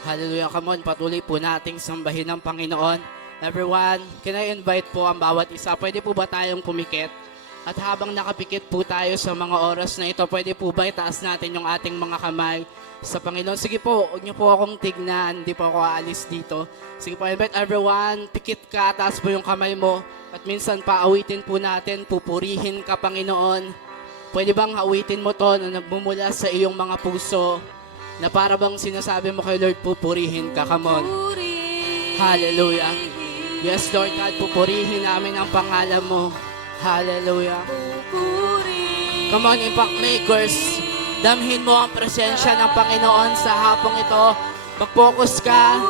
Hallelujah, come on, patuloy po nating sambahin ng Panginoon. Everyone, can I invite po ang bawat isa? Pwede po ba tayong pumikit? At habang nakapikit po tayo sa mga oras na ito, pwede po ba itaas natin yung ating mga kamay sa Panginoon? Sige po, huwag niyo po akong tignan, hindi po ako aalis dito. Sige po, invite everyone, pikit ka, taas po yung kamay mo. At minsan paawitin po natin, pupurihin ka Panginoon. Pwede bang awitin mo to na nagmumula sa iyong mga puso? Na para bang sinasabi mo kay Lord, pupurihin ka. Come on. Hallelujah. Yes, Lord God, pupurihin namin ang pangalan mo. Hallelujah. Come on, impact makers. Damhin mo ang presensya ng Panginoon sa hapong ito. Mag-focus ka.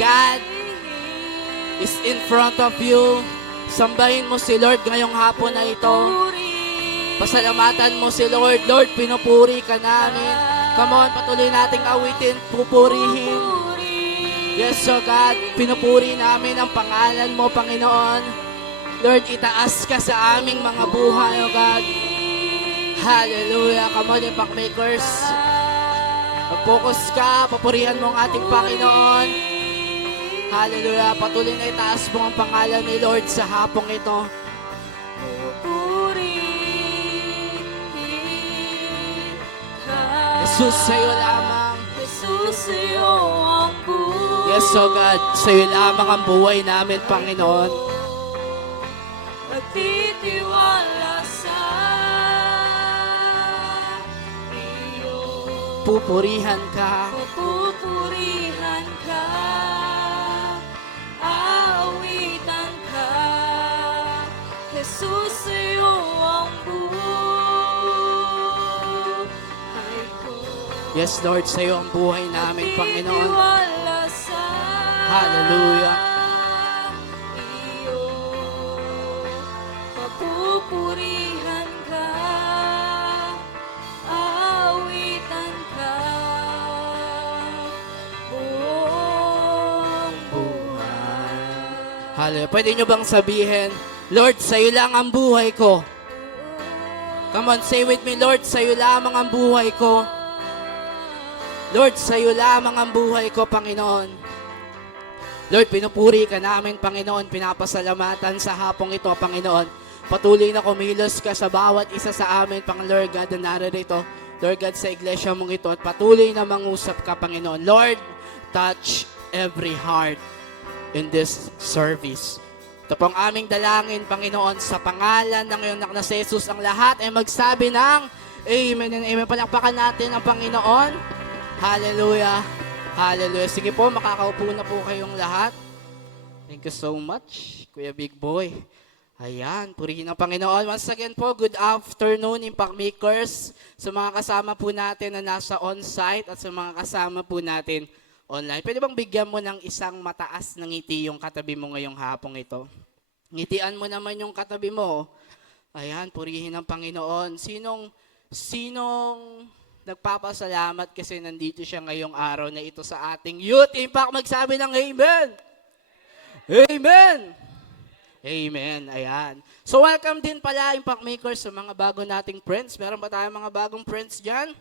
God is in front of you. Sambahin mo si Lord ngayong hapon na ito. Pasalamatan mo si Lord. Lord, pinupuri ka namin. Come on, patuloy nating awitin, pupurihin. Yes, so God, pinupuri namin ang pangalan mo, Panginoon. Lord, itaas ka sa aming mga buhay, O God. Hallelujah. Come on, impact makers. Mag-focus ka, papurihan mo ang ating Panginoon. Hallelujah. Patuloy na itaas mo ang pangalan ni Lord sa hapong ito. Jesus, sa'yo lamang. Jesus, sa'yo ang buhay. Yes, O God, sa'yo lamang ang buhay namin, Panginoon. Nagtitiwala sa iyo. Pupurihan ka. Pupurihan ka. Aawitan ka. Jesus, sa'yo ang buhay ko. Yes, Lord, sa'yo ang buhay namin, Panginoon. Nagtitiwala sa Hallelujah. iyo. Papupurihan ka. Aawitan ka. Buong buhay. Hallelujah. Pwede nyo bang sabihin, Lord, sa'yo lang ang buhay ko. Come on, say with me, Lord, sa'yo lamang ang buhay ko. Lord, sa'yo lamang ang buhay ko, Panginoon. Lord, pinupuri ka namin, Panginoon. Pinapasalamatan sa hapong ito, Panginoon. Patuloy na kumilos ka sa bawat isa sa amin, Lord God, na naririto. Lord God, sa iglesia mong ito. At patuloy na mangusap ka, Panginoon. Lord, touch every heart in this service. Ito pong aming dalangin, Panginoon, sa pangalan ng iyong anak na si Jesus, ang lahat ay magsabi ng Amen and Amen. Palakpakan natin ang Panginoon. Hallelujah. Hallelujah. Sige po, makakaupo na po kayong lahat. Thank you so much, Kuya Big Boy. Ayan, purihin ang Panginoon. Once again po, good afternoon, Impact Makers, sa mga kasama po natin na nasa on-site at sa mga kasama po natin online. Pwede bang bigyan mo ng isang mataas na ngiti yung katabi mo ngayong hapong ito? Ngitian mo naman yung katabi mo. Ayan, purihin ang Panginoon. Sinong nagpapasalamat kasi nandito siya ngayong araw na ito sa ating Youth Impact? Magsabi ng Amen! Amen! Amen. Ayan. So welcome din pala, Impact Makers, sa mga bago nating friends. Meron ba tayong mga bagong friends dyan?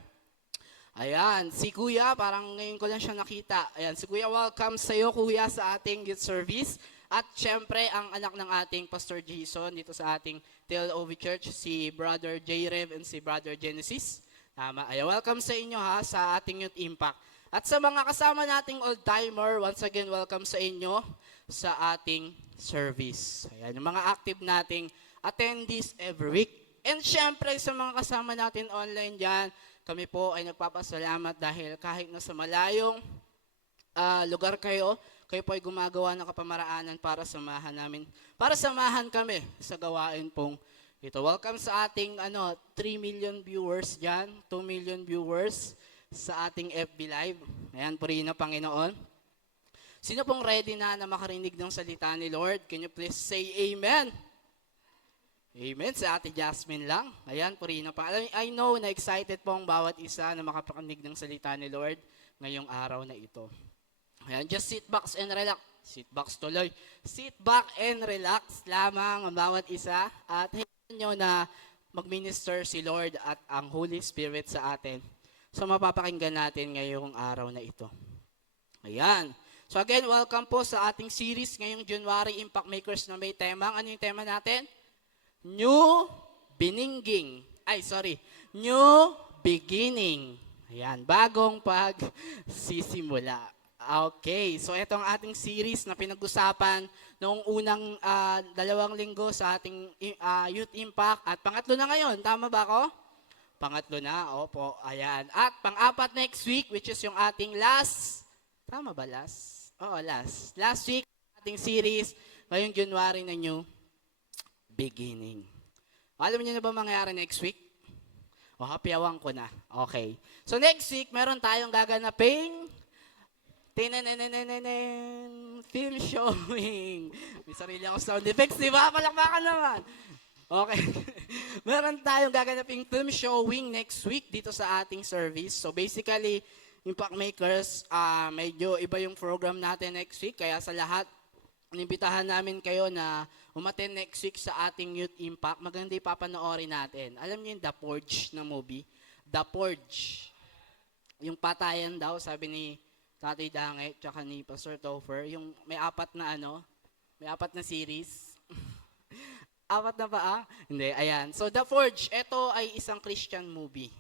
Ayan. Si Kuya, parang ngayon ko lang siya nakita. Ayan. Si Kuya, welcome sa iyo, Kuya, sa ating youth service. At syempre, ang anak ng ating Pastor Jason dito sa ating TLOV Church, si Brother J-Rev and si Brother Genesis. Tama. Ayan. Welcome sa inyo ha, sa ating Youth Impact. At sa mga kasama nating old-timer, once again, welcome sa inyo sa ating service. Ayan, yung mga active nating attendees every week. And syempre, sa mga kasama natin online dyan, kami po ay nagpapasalamat dahil kahit nasa malayong lugar kayo po ay gumagawa ng kapamaraanan para samahan kami sa gawain pong ito. Welcome sa ating 3 million viewers dyan, 2 million viewers sa ating FB Live. Ayan, purihin ang Panginoon. Sino pong ready na makarinig ng salita ni Lord? Can you please say Amen? Amen. Sa Ate Jasmine lang. Ayan, purihin ang Panginoon. I know na excited po ang bawat isa na makaparinig ng salita ni Lord ngayong araw na ito. Ayan, just sit back and relax. Sit back tuloy. Sit back and relax lamang ang bawat isa. At hintayin nyo na mag-minister si Lord at ang Holy Spirit sa atin. So mapapakinggan natin ngayong araw na ito. Ayan. So again, welcome po sa ating series ngayong January Impact Makers na may temang. Ano yung tema natin? New New Beginning. Ayan, bagong pagsisimula. Okay, so ito ang ating series na pinag-usapan noong unang 2 linggo sa ating Youth Impact. At pangatlo na ngayon, tama ba ako? Pangatlo na, opo, ayan. At pang-apat next week, which is yung ating last, tama ba last? Oo, last. Last week, ating series, ngayong January na New Beginning. Alam niyo na ba mangyayari next week? O, hapiawan ko na. Okay. So next week, meron tayong gaganaping film showing. May sarili ako sound effects, di ba? Palakpakan naman. Okay. Meron tayong gaganaping film showing next week dito sa ating service. So basically, Impact Makers, medyo iba yung program natin next week. Kaya sa lahat, inimbitahan namin kayo na umattend next week sa ating Youth Impact. Maganda ipapanoorin natin. Alam niyo yung The Forge na movie? The Forge. Yung patayan daw, sabi ni Tatay Dange, tsaka ni Pastor Topher. Yung may apat na series. Apat na ba? Hindi, ayan. So The Forge, ito ay isang Christian movie.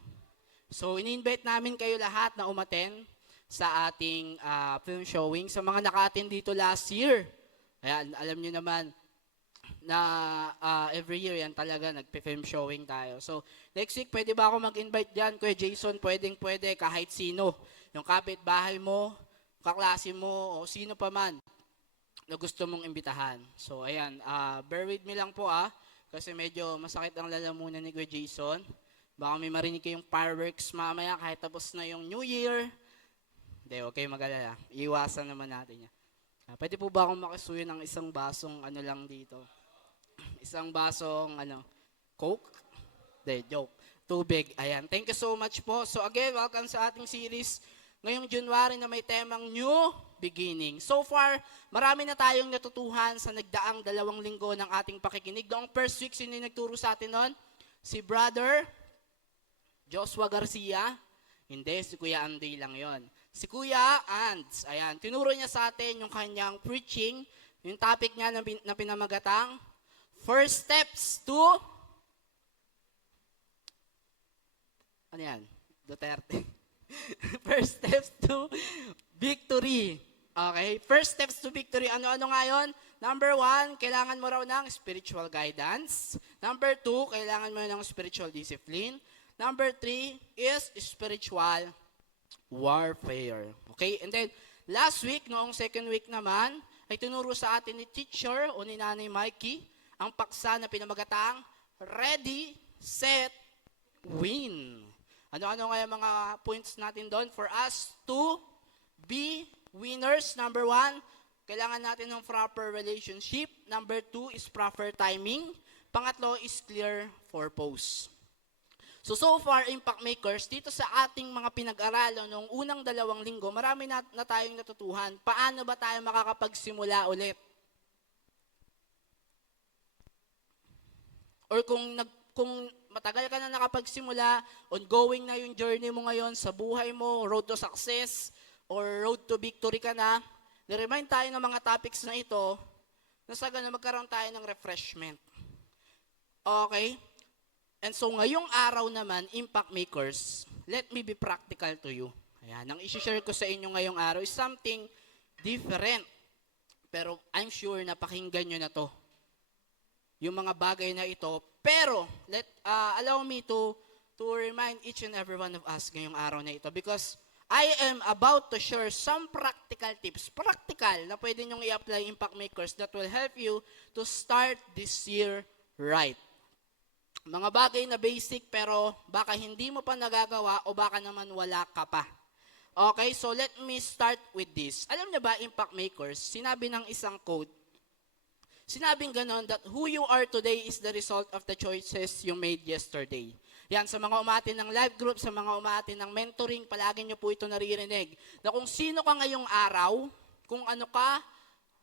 So, ini-invite namin kayo lahat na umattend sa ating film showing. Sa mga naka-attend dito last year, ayan, alam niyo naman na every year yan talaga nagpe-film showing tayo. So, next week, pwede ba ako mag-invite dyan? Kuya Jason, pwede, kahit sino. Yung kapitbahay mo, kaklase mo, o sino pa man na gusto mong imbitahan. So, ayan, bear with me lang po kasi medyo masakit ang lalamunan ni Kuya Jason. Baka may marinig kayong fireworks mamaya kahit tapos na yung New Year. Hindi, huwag kayong mag-alala. Iwasan naman natin yan. Pwede po ba akong makisuyo ng isang basong lang dito? Isang basong Coke? Hindi, joke. Tubig. Ayan. Thank you so much po. So again, welcome sa ating series ngayong January na may temang New Beginning. So far, marami na tayong natutuhan sa nagdaang 2 linggo ng ating pakikinig. Noong first week, sino yung nagturo sa atin noon? Si Brother Joshua Garcia? Hindi, si Kuya Andy lang yon. Si Kuya Ands, ayan, tinuro niya sa atin yung kanyang preaching, yung topic niya na pinamagatang, First Steps to, ano yan? Duterte. First Steps to Victory. Okay, First Steps to Victory. Ano-ano nga yun? Number 1, kailangan mo raw ng spiritual guidance. Number 2, kailangan mo ng spiritual discipline. Number 3 is spiritual warfare. Okay? And then, last week, noong second week naman, ay tinuro sa atin ni teacher o ni Nanay Mikey ang paksa na pinamagatang Ready, Set, Win. Ano-ano nga yung mga points natin doon? For us to be winners, number 1, kailangan natin ng proper relationship. Number 2 is proper timing. Pangatlo is clear purpose. So far, Impact Makers, dito sa ating mga pinag-aralan noong unang 2 linggo, marami na tayong natutuhan. Paano ba tayo makakapagsimula ulit? Or kung matagal ka na nakapagsimula, ongoing na yung journey mo ngayon sa buhay mo, road to success, or road to victory ka na, niremind tayo ng mga topics na ito, na sa ganun magkaroon tayo ng refreshment. Okay? And so ngayong araw naman, Impact Makers, let me be practical to you. Ayan, ang isi-share ko sa inyo ngayong araw is something different. Pero I'm sure na pakinggan nyo na to. Yung mga bagay na ito. Pero, allow me to remind each and every one of us ngayong araw na ito. Because I am about to share some practical tips. Practical na pwede nyong i-apply Impact Makers that will help you to start this year right. Mga bagay na basic pero baka hindi mo pa nagagawa o baka naman wala ka pa. Okay, so let me start with this. Alam niyo ba, Impact Makers, sinabi ng isang quote, sinabing ganon that who you are today is the result of the choices you made yesterday. Yan, sa mga umaatin ng live group, sa mga umaatin ng mentoring, palagi niyo po ito naririnig. Na kung sino ka ngayong araw, kung ano ka,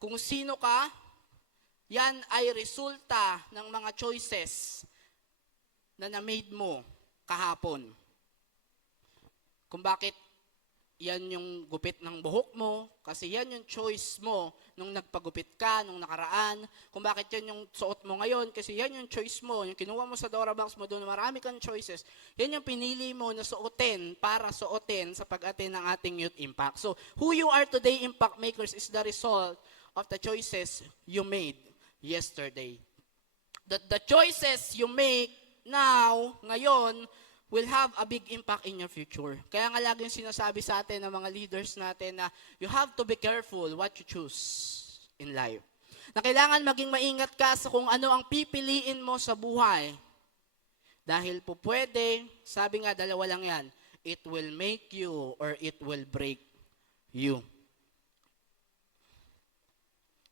kung sino ka, yan ay resulta ng mga choices na na-made mo kahapon. Kung bakit yan yung gupit ng buhok mo, kasi yan yung choice mo nung nagpagupit ka, nung nakaraan. Kung bakit yan yung suot mo ngayon, kasi yan yung choice mo. Yung kinuha mo sa Dora Box mo doon, marami kang choices. Yan yung pinili mo na suotin para suotin sa pag-attend ng ating Youth Impact. So, who you are today, Impact Makers, is the result of the choices you made yesterday. The choices you make now, ngayon, will have a big impact in your future. Kaya nga laging sinasabi sa atin ng mga leaders natin na you have to be careful what you choose in life. Na kailangan maging maingat ka sa kung ano ang pipiliin mo sa buhay. Dahil po pwede, sabi nga dalawa lang yan, it will make you or it will break you.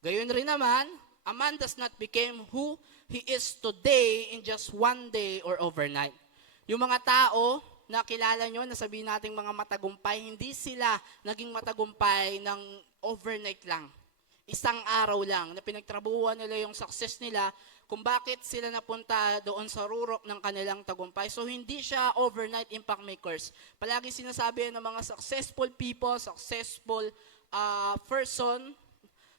Gayon rin naman, a man does not become who he is today in just one day or overnight. Yung mga tao na kilala nyo, na sabihin natin mga matagumpay, hindi sila naging matagumpay ng overnight lang. Isang araw lang na pinagtrabuhan nila yung success nila kung bakit sila napunta doon sa rurok ng kanilang tagumpay. So hindi siya overnight impact makers. Palagi sinasabi ng mga successful people, successful person,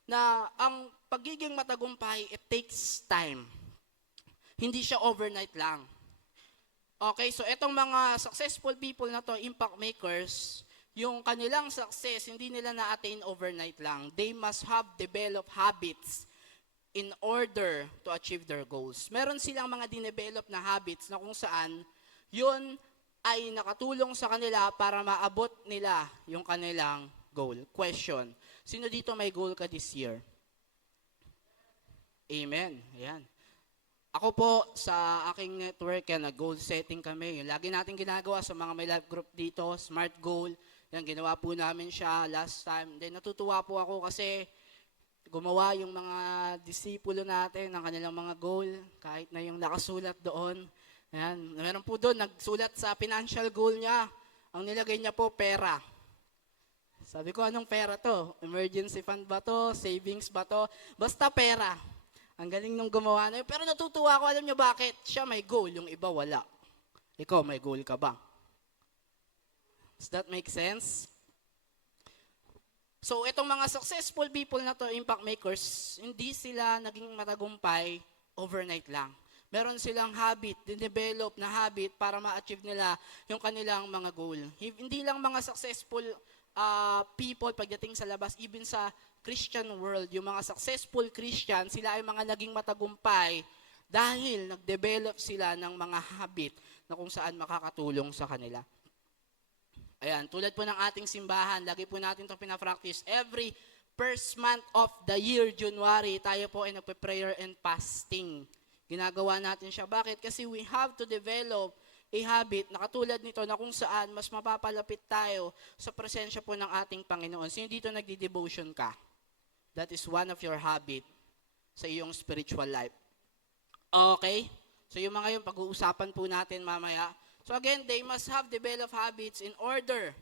na ang pagiging matagumpay, it takes time. Hindi siya overnight lang. Okay, so etong mga successful people na to, impact makers, yung kanilang success, hindi nila na-attain overnight lang. They must have developed habits in order to achieve their goals. Meron silang mga dinevelop na habits na kung saan, yun ay nakatulong sa kanila para maabot nila yung kanilang goal. Question, sino dito may goal ka this year? Amen. Ayan. Ako po, sa aking network, goal setting kami. Yung lagi natin ginagawa sa mga may life group dito, SMART goal. Yan, ginawa po namin siya last time. Then natutuwa po ako kasi gumawa yung mga disipulo natin ng kanilang mga goal, kahit na yung nakasulat doon. Ayan, meron po doon, nagsulat sa financial goal niya. Ang nilagay niya po, pera. Sabi ko, anong pera to? Emergency fund ba to? Savings ba to? Basta pera. Ang galing nung gumawa na yun. Pero natutuwa ako, alam niyo bakit? Siya may goal, yung iba wala. Ikaw, may goal ka ba? Does that make sense? So, itong mga successful people na to, impact makers, hindi sila naging matagumpay overnight lang. Meron silang habit, dinevelop na habit para ma-achieve nila yung kanilang mga goal. Hindi lang mga successful people pagdating sa labas, even sa Christian world, yung mga successful Christian, sila ay mga naging matagumpay dahil nag-develop sila ng mga habit na kung saan makakatulong sa kanila. Ayan, tulad po ng ating simbahan, lagi po natin ito pinapractice. Every first month of the year, January, tayo po ay nagpe-prayer and fasting. Ginagawa natin siya. Bakit? Kasi we have to develop a habit na katulad nito na kung saan mas mapapalapit tayo sa presensya po ng ating Panginoon. Sino dito nagdi-devotion ka? That is one of your habit sa iyong spiritual life. Okay? So yung mga yung pag-uusapan po natin mamaya. So again, they must have developed habits in order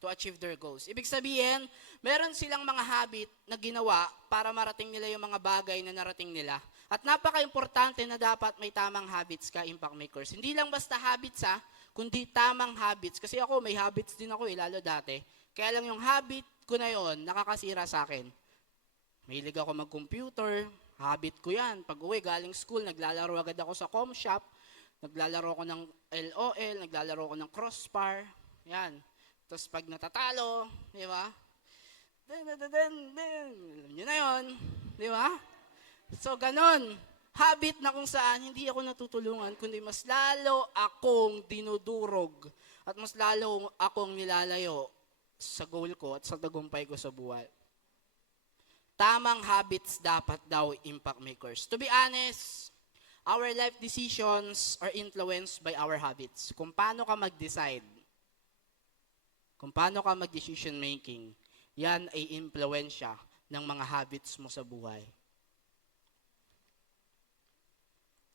to achieve their goals. Ibig sabihin, meron silang mga habit na ginawa para marating nila yung mga bagay na narating nila. At napaka-importante na dapat may tamang habits ka, impact makers. Hindi lang basta habits kundi tamang habits. Kasi ako, may habits din ako, lalo dati. Kaya lang yung habit ko na yon nakakasira sa akin. Mahilig ako mag-computer, habit ko yan. Pag uwi, galing school, naglalaro agad ako sa com shop, naglalaro ako ng LOL, naglalaro ako ng crossbar, yan. Tapos pag natatalo, di ba? Alam nyo na yun, di ba? So, ganon. Habit na kung saan hindi ako natutulungan, kundi mas lalo akong dinudurog at mas lalo akong nilalayo sa goal ko at sa tagumpay ko sa buhay. Tamang habits dapat daw impact makers. To be honest, our life decisions are influenced by our habits. Kung paano ka mag-decide, kung paano ka mag-decision making, yan ay impluensya ng mga habits mo sa buhay.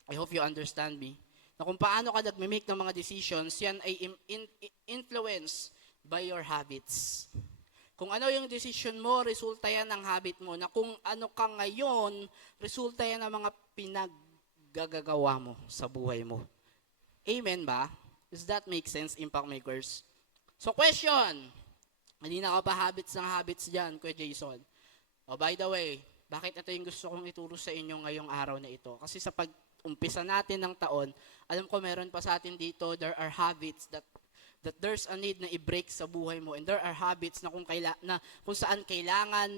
I hope you understand me. Na kung paano ka nag-make ng mga decisions, yan ay influenced by your habits. Kung ano yung decision mo, resulta yan ng habit mo. Na kung ano ka ngayon, resulta yan ng mga pinaggagawa mo sa buhay mo. Amen ba? Does that make sense, impact makers? So question, hindi na ka ba habits ng habits dyan, Kuya Jason? Oh, by the way, bakit ito yung gusto kong ituro sa inyo ngayong araw na ito? Kasi sa pag-umpisa natin ng taon, alam ko meron pa sa atin dito, there are habits that there's a need na i-break sa buhay mo, and there are habits na kung saan kailangan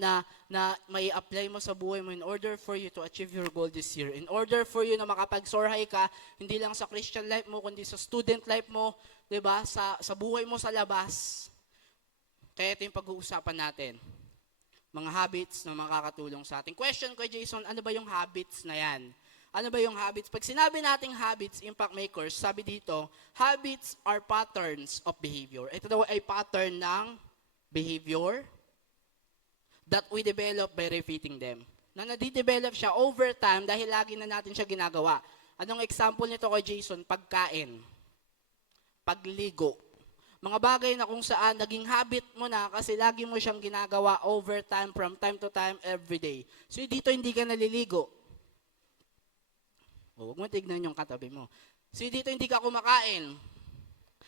na may apply mo sa buhay mo in order for you to achieve your goal this year. In order for you na makapag-soarhay ka, hindi lang sa Christian life mo, kundi sa student life mo, 'di ba? Sa buhay mo sa labas. Kaya ito yung pag-uusapan natin. Mga habits na makakatulong sa atin. Question ko, Jason, ano ba yung habits na yan? Ano ba yung habits? Pag sinabi nating habits, impact makers, sabi dito, habits are patterns of behavior. Ito daw ay pattern ng behavior that we develop by repeating them. Na nadidevelop siya over time dahil lagi na natin siya ginagawa. Anong example nito kay Jason? Pagkain, pagligo. Mga bagay na kung saan naging habit mo na kasi lagi mo siyang ginagawa over time, from time to time, every day. So dito hindi ka naliligo. Huwag mo tignan yung katabi mo. So dito hindi ka kumakain.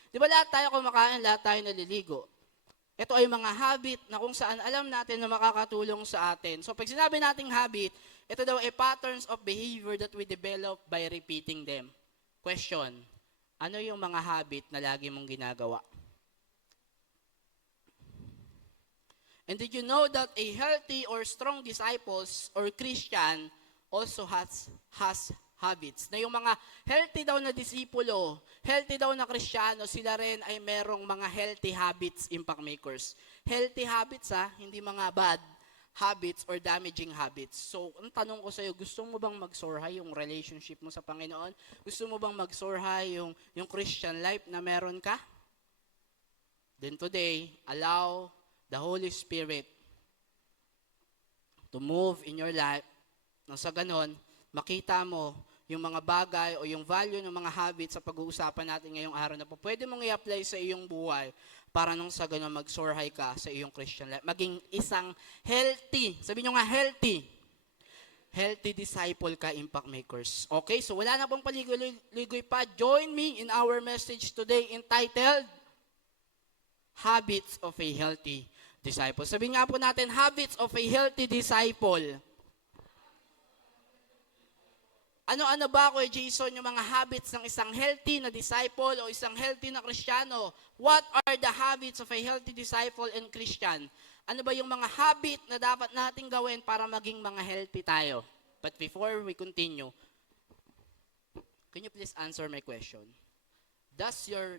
Di ba lahat tayo kumakain, lahat tayo naliligo? Ito ay mga habit na kung saan alam natin na makakatulong sa atin. So pag sinabi nating habit, ito daw ay patterns of behavior that we develop by repeating them. Question, ano yung mga habit na lagi mong ginagawa? And did you know that a healthy or strong disciples or Christian also has habits? Na yung mga healthy daw na disipulo, healthy daw na Kristiyano, sila rin ay merong mga healthy habits, impact makers. Healthy habits hindi mga bad habits or damaging habits. So, ang tanong ko sa iyo, gusto mo bang mag-soarhay yung relationship mo sa Panginoon? Gusto mo bang mag-soarhay yung Christian life na meron ka? Then today, allow the Holy Spirit to move in your life nang sa ganon, makita mo yung mga bagay o yung value ng mga habits sa pag-uusapan natin ngayong araw na po. Pwede mong i-apply sa iyong buhay para nung sa ganon mag-soarhay ka sa iyong Christian life. Maging isang healthy, sabi nyo nga healthy disciple ka, impact makers. Okay, so wala na pong paligoy-ligoy pa. Join me in our message today entitled Habits of a Healthy Disciple. Sabi nga po natin, habits of a healthy disciple. Ano-ano ba, Kuya Jason, yung mga habits ng isang healthy na disciple o isang healthy na Kristiyano? What are the habits of a healthy disciple and Christian? Ano ba yung mga habit na dapat nating gawin para maging mga healthy tayo? But before we continue, can you please answer my question? Does your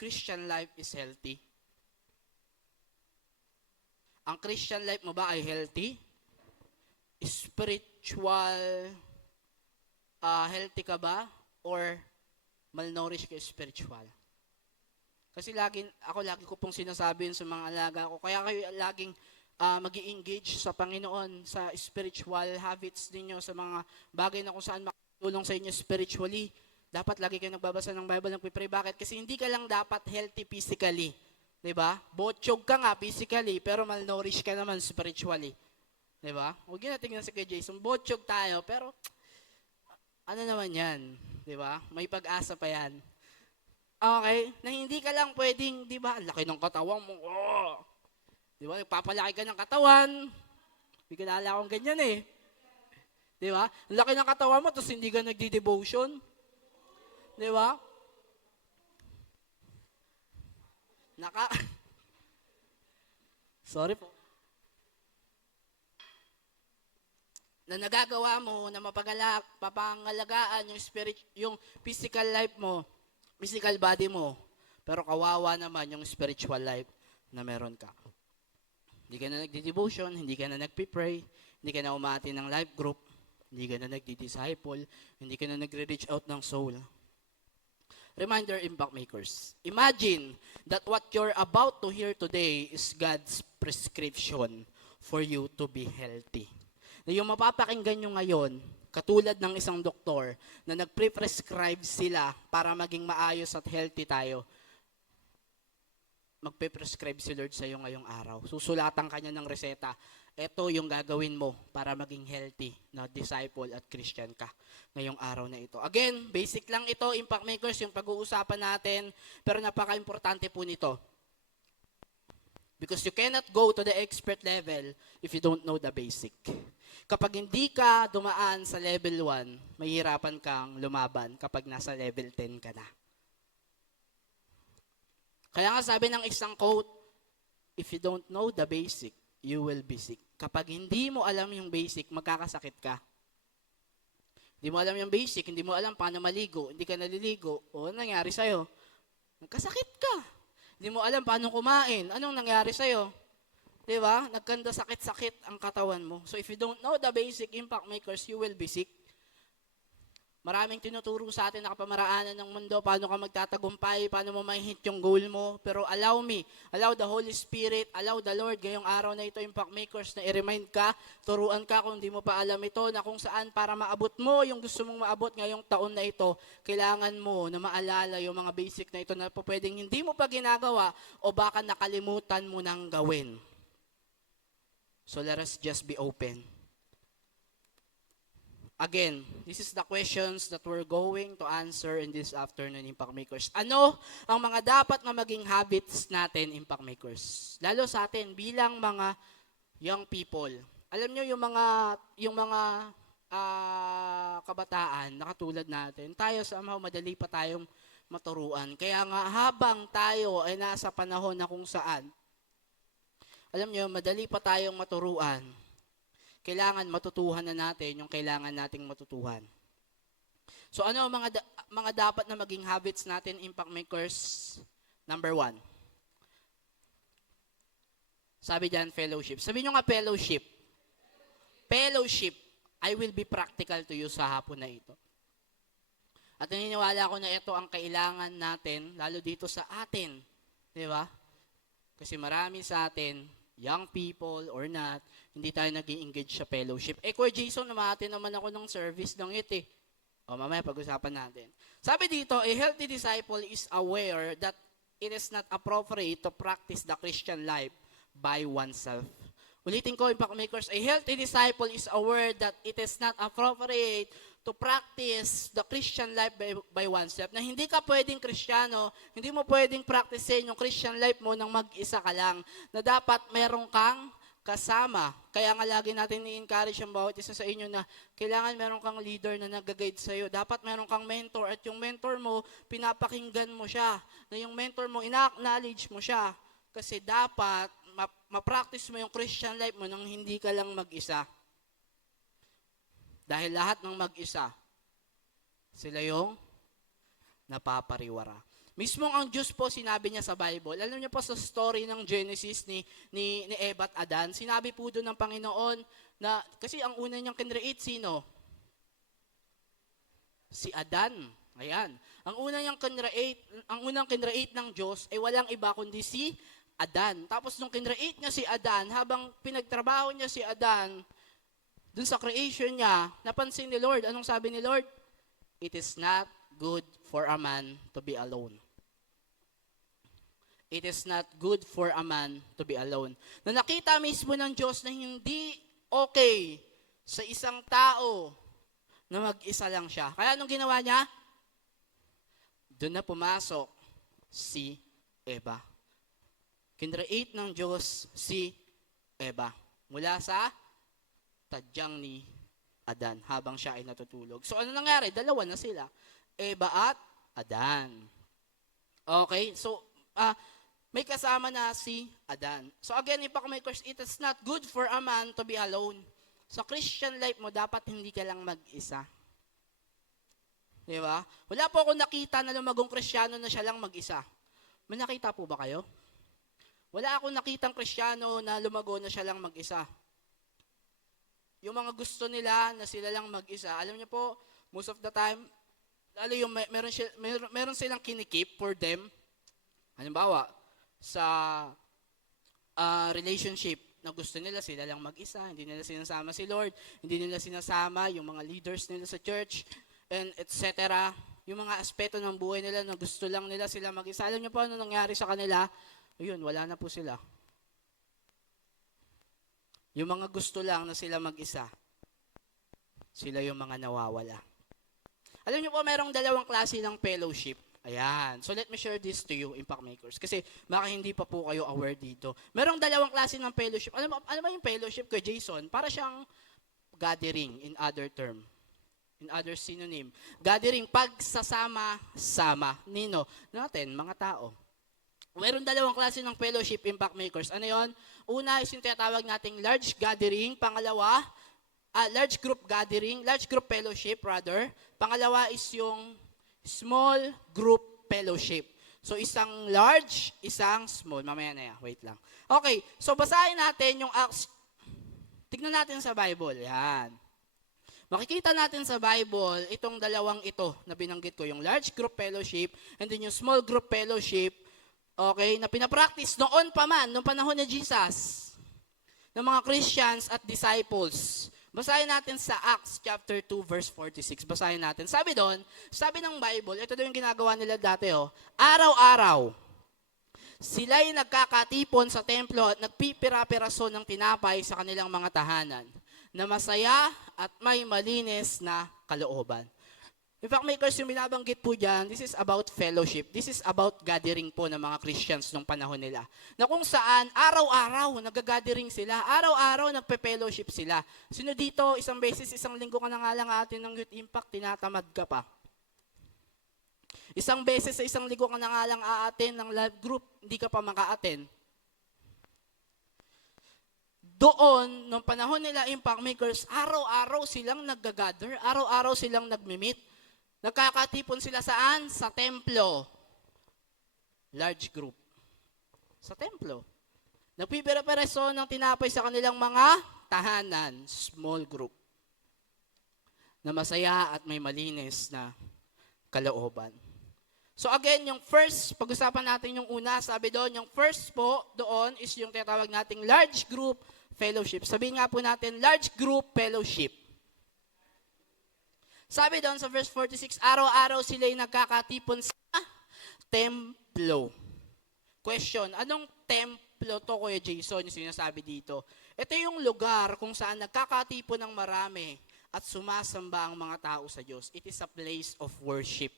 Christian life is healthy? Ang Christian life mo ba ay healthy? Spiritual, healthy ka ba? Or malnourished ka spiritual? Kasi lagi ko pong sinasabi sa mga alaga ko, kaya kayo laging mag-i-engage sa Panginoon, sa spiritual habits ninyo, sa mga bagay na kung saan makatulong sa inyo spiritually. Dapat lagi kayo nagbabasa ng Bible, nagpipray. Bakit? Kasi hindi ka lang dapat healthy physically. Diba? Botsyog ka nga physically, pero malnourished ka naman spiritually. Diba? Huwag yun natin si kay Jason. Botsyog tayo, pero ano naman yan? Diba? May pag-asa pa yan. Okay? Na hindi ka lang pwedeng, diba? Laki ng katawan mo. Oh! Diba? Nagpapalaki ka ng katawan. Hindi ka naalala akong ganyan eh. Diba? Laki ng katawan mo, tapos hindi ka nagdi-devotion. Diba? Sorry po. Na nagagawa mo na papangalagaan yung physical life mo, physical body mo, pero kawawa naman yung spiritual life na meron ka. Hindi ka na nagdi-devotion, hindi ka na nagpipray, hindi ka na umati ng life group, hindi ka na nagdi-disciple, hindi ka na nagre-reach out ng soul. Reminder, impact makers. Imagine that what you're about to hear today is God's prescription for you to be healthy. Na yung mapapakinggan nyo ngayon, katulad ng isang doktor na nagpre-prescribe sila para maging maayos at healthy tayo, magpe-prescribe si Lord sa iyo ngayong araw. Susulatan kanya ng reseta. Ito yung gagawin mo para maging healthy na disciple at Christian ka ngayong araw na ito. Again, basic lang ito, impact makers, yung pag-uusapan natin, pero napaka-importante po nito. Because you cannot go to the expert level if you don't know the basic. Kapag hindi ka dumaan sa level 1, mahihirapan kang lumaban kapag nasa level 10 ka na. Kaya nga sabi ng isang quote, if you don't know the basic, you will be sick. Kapag hindi mo alam yung basic, magkakasakit ka. Hindi mo alam yung basic, hindi mo alam paano maligo, hindi ka naliligo, o anong nangyari sa'yo? Nagkasakit ka. Hindi mo alam paano kumain, anong nangyari sa'yo? Di ba? Nagkanda sakit-sakit ang katawan mo. So if you don't know the basic impact makers, you will be sick. Maraming tinuturo sa atin na kapamaraanan ng mundo, paano ka magtatagumpay, paano mo ma-hit yung goal mo. Pero allow the Holy Spirit, allow the Lord, ngayong araw na ito, impact makers, na i-remind ka, turuan ka kung hindi mo pa alam ito, na kung saan para maabot mo yung gusto mong maabot ngayong taon na ito, kailangan mo na maalala yung mga basic na ito na pwedeng hindi mo pa ginagawa o baka nakalimutan mo nang gawin. So let us just be open. Again, this is the questions that we're going to answer in this afternoon, Impact Makers. Ano ang mga dapat na maging habits natin, Impact Makers? Lalo sa atin bilang mga young people. Alam nyo yung mga kabataan na katulad natin, tayo somehow madali pa tayong maturuan. Kaya nga habang tayo ay nasa panahon na kung saan, alam nyo, madali pa tayong maturuan, kailangan matutuhan na natin yung kailangan nating matutuhan. So ano ang mga dapat na maging habits natin, Impact Makers? Number 1. Sabi diyan, fellowship. Sabi nyo nga, fellowship. Fellowship. I will be practical to you sa hapon na ito. At naniniwala ko na ito ang kailangan natin, lalo dito sa atin. Di ba? Kasi marami sa atin, young people or not, hindi tayo nag-i-engage sa fellowship. Kuya Jason, namati naman ako ng service ng it eh. O mamaya pag-usapan natin. Sabi dito, a healthy disciple is aware that it is not appropriate to practice the Christian life by oneself. Ulitin ko, Impact Makers, a healthy disciple is aware that it is not appropriate to practice the Christian life by oneself. Na hindi ka pwedeng Kristiyano, hindi mo pwedeng practicein yung Christian life mo nang mag-isa ka lang. Na dapat meron kang kasama. Kaya nga lagi natin ni-encourage ang bawat isa sa inyo na kailangan meron kang leader na nag-guide sa'yo. Dapat meron kang mentor at yung mentor mo, pinapakinggan mo siya. Na yung mentor mo, ina-acknowledge mo siya. Kasi dapat ma-practice mo yung Christian life mo nang hindi ka lang mag-isa. Dahil lahat ng mag-isa, sila yung napapariwara. Mismong ang Diyos po, sinabi niya sa Bible. Alam niyo po sa story ng Genesis ni Eva at Adan, sinabi po doon ng Panginoon na, kasi ang una niyang kinreate, sino? Si Adan. Ayan. Ang unang kinreate ng Diyos ay walang iba kundi si Adan. Tapos nung kinreate niya si Adan, habang pinagtrabaho niya si Adan, dun sa creation niya, napansin ni Lord. Anong sabi ni Lord? It is not good for a man to be alone. It is not good for a man to be alone. Na nakita mismo ng Diyos na hindi okay sa isang tao na mag-isa lang siya. Kaya anong ginawa niya? Doon na pumasok si Eva. Kinreate ng Diyos si Eva. Mula sa tadyang ni Adan habang siya ay natutulog. So ano nangyari? Dalawa na sila. Eva at Adan. Okay? So, may kasama na si Adan. So again, Impact Makers, it is not good for a man to be alone. Sa Christian life mo, dapat hindi ka lang mag-isa. Di ba? Wala po akong nakita na lumagong Kristiyano na siya lang mag-isa. May nakita po ba kayo? Wala akong nakitang Kristiyano na lumago na siya lang mag-isa. Yung mga gusto nila na sila lang mag-isa, alam niyo po, most of the time, lalo yung meron silang kinikip for them. Halimbawa, sa relationship na gusto nila sila lang mag-isa, hindi nila sinasama si Lord, hindi nila sinasama yung mga leaders nila sa church, and etc. Yung mga aspeto ng buhay nila na gusto lang nila sila mag-isa. Alam niyo po ano nangyari sa kanila? Ayun, wala na po sila. Yung mga gusto lang na sila mag-isa, sila yung mga nawawala. Alam niyo po, merong dalawang klase ng fellowship. Ayan. So let me share this to you, Impact Makers. Kasi baka hindi pa po kayo aware dito. Merong dalawang klase ng fellowship. Ano ba yung fellowship ko, Jason? Para siyang gathering in other term. In other synonym. Gathering, pagsasama-sama. Nino? Natin, mga tao. Meron dalawang klase ng fellowship, Impact Makers. Ano yon? Una is yung tinatawag nating large gathering. Pangalawa, large group gathering, large group fellowship rather. Pangalawa is yung small group fellowship. So isang large, isang small. Mamaya na yan, wait lang. Okay, so basahin natin yung Acts. Tignan natin sa Bible, yan. Makikita natin sa Bible, itong dalawang ito na binanggit ko, yung large group fellowship and then yung small group fellowship, okay, na pinapractice noon pa man, noong panahon ni Jesus, ng mga Christians at disciples. Basahin natin sa Acts chapter 2 verse 46. Basahin natin. Sabi doon, sabi ng Bible, ito daw yung ginagawa nila dati, araw-araw, sila'y nagkakatipon sa templo at nagpipira-piraso ng tinapay sa kanilang mga tahanan na masaya at may malinis na kalooban. In fact, makers, yung binabanggit po dyan, this is about fellowship. This is about gathering po ng mga Christians nung panahon nila. Na kung saan, araw-araw, nag-gathering sila. Araw-araw, nagpe-fellowship sila. Sino dito, isang beses, isang linggo ka na nga lang atin ng Youth Impact, tinatamad ka pa. Isang beses sa isang linggo ka na nga lang aatin ng live group, hindi ka pa maka-attend. Doon, nung panahon nila, Impact Makers, araw-araw silang nag-gather, araw-araw silang nag-meet. Nagkakatipon sila saan? Sa templo. Large group. Sa templo. Nagpipira-piraso ng tinapay sa kanilang mga tahanan. Small group. Na masaya at may malinis na kalooban. So again, yung first, pag-usapan natin yung una, sabi doon, yung first po doon is yung tinatawag nating large group fellowship. Sabihin nga po natin, large group fellowship. Sabi doon sa verse 46, araw-araw sila'y nagkakatipon sa templo. Question, anong templo to, Kuya Jason, yung sinasabi dito? Ito yung lugar kung saan nagkakatipon ng marami at sumasamba ang mga tao sa Diyos. It is a place of worship.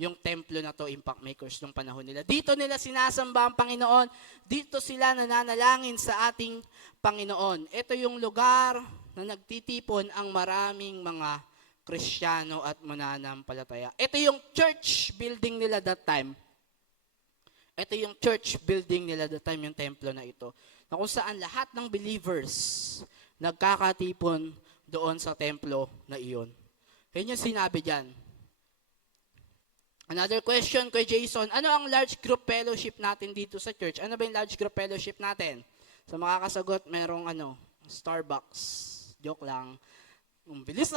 Yung templo na to, Impact Makers, nung panahon nila. Dito nila sinasamba ang Panginoon. Dito sila nananalangin sa ating Panginoon. Ito yung lugar na nagtitipon ang maraming mga Kristiyano at mananampalataya. Ito yung church building nila that time. Ito yung church building nila that time, yung templo na ito. Na kung saan lahat ng believers nagkakatipon doon sa templo na iyon. Yan yung sinabi dyan. Another question kay Jason, ano ang large group fellowship natin dito sa church? Ano ba yung large group fellowship natin? Sa makakasagot, merong Starbucks. Joke lang. Ang bilis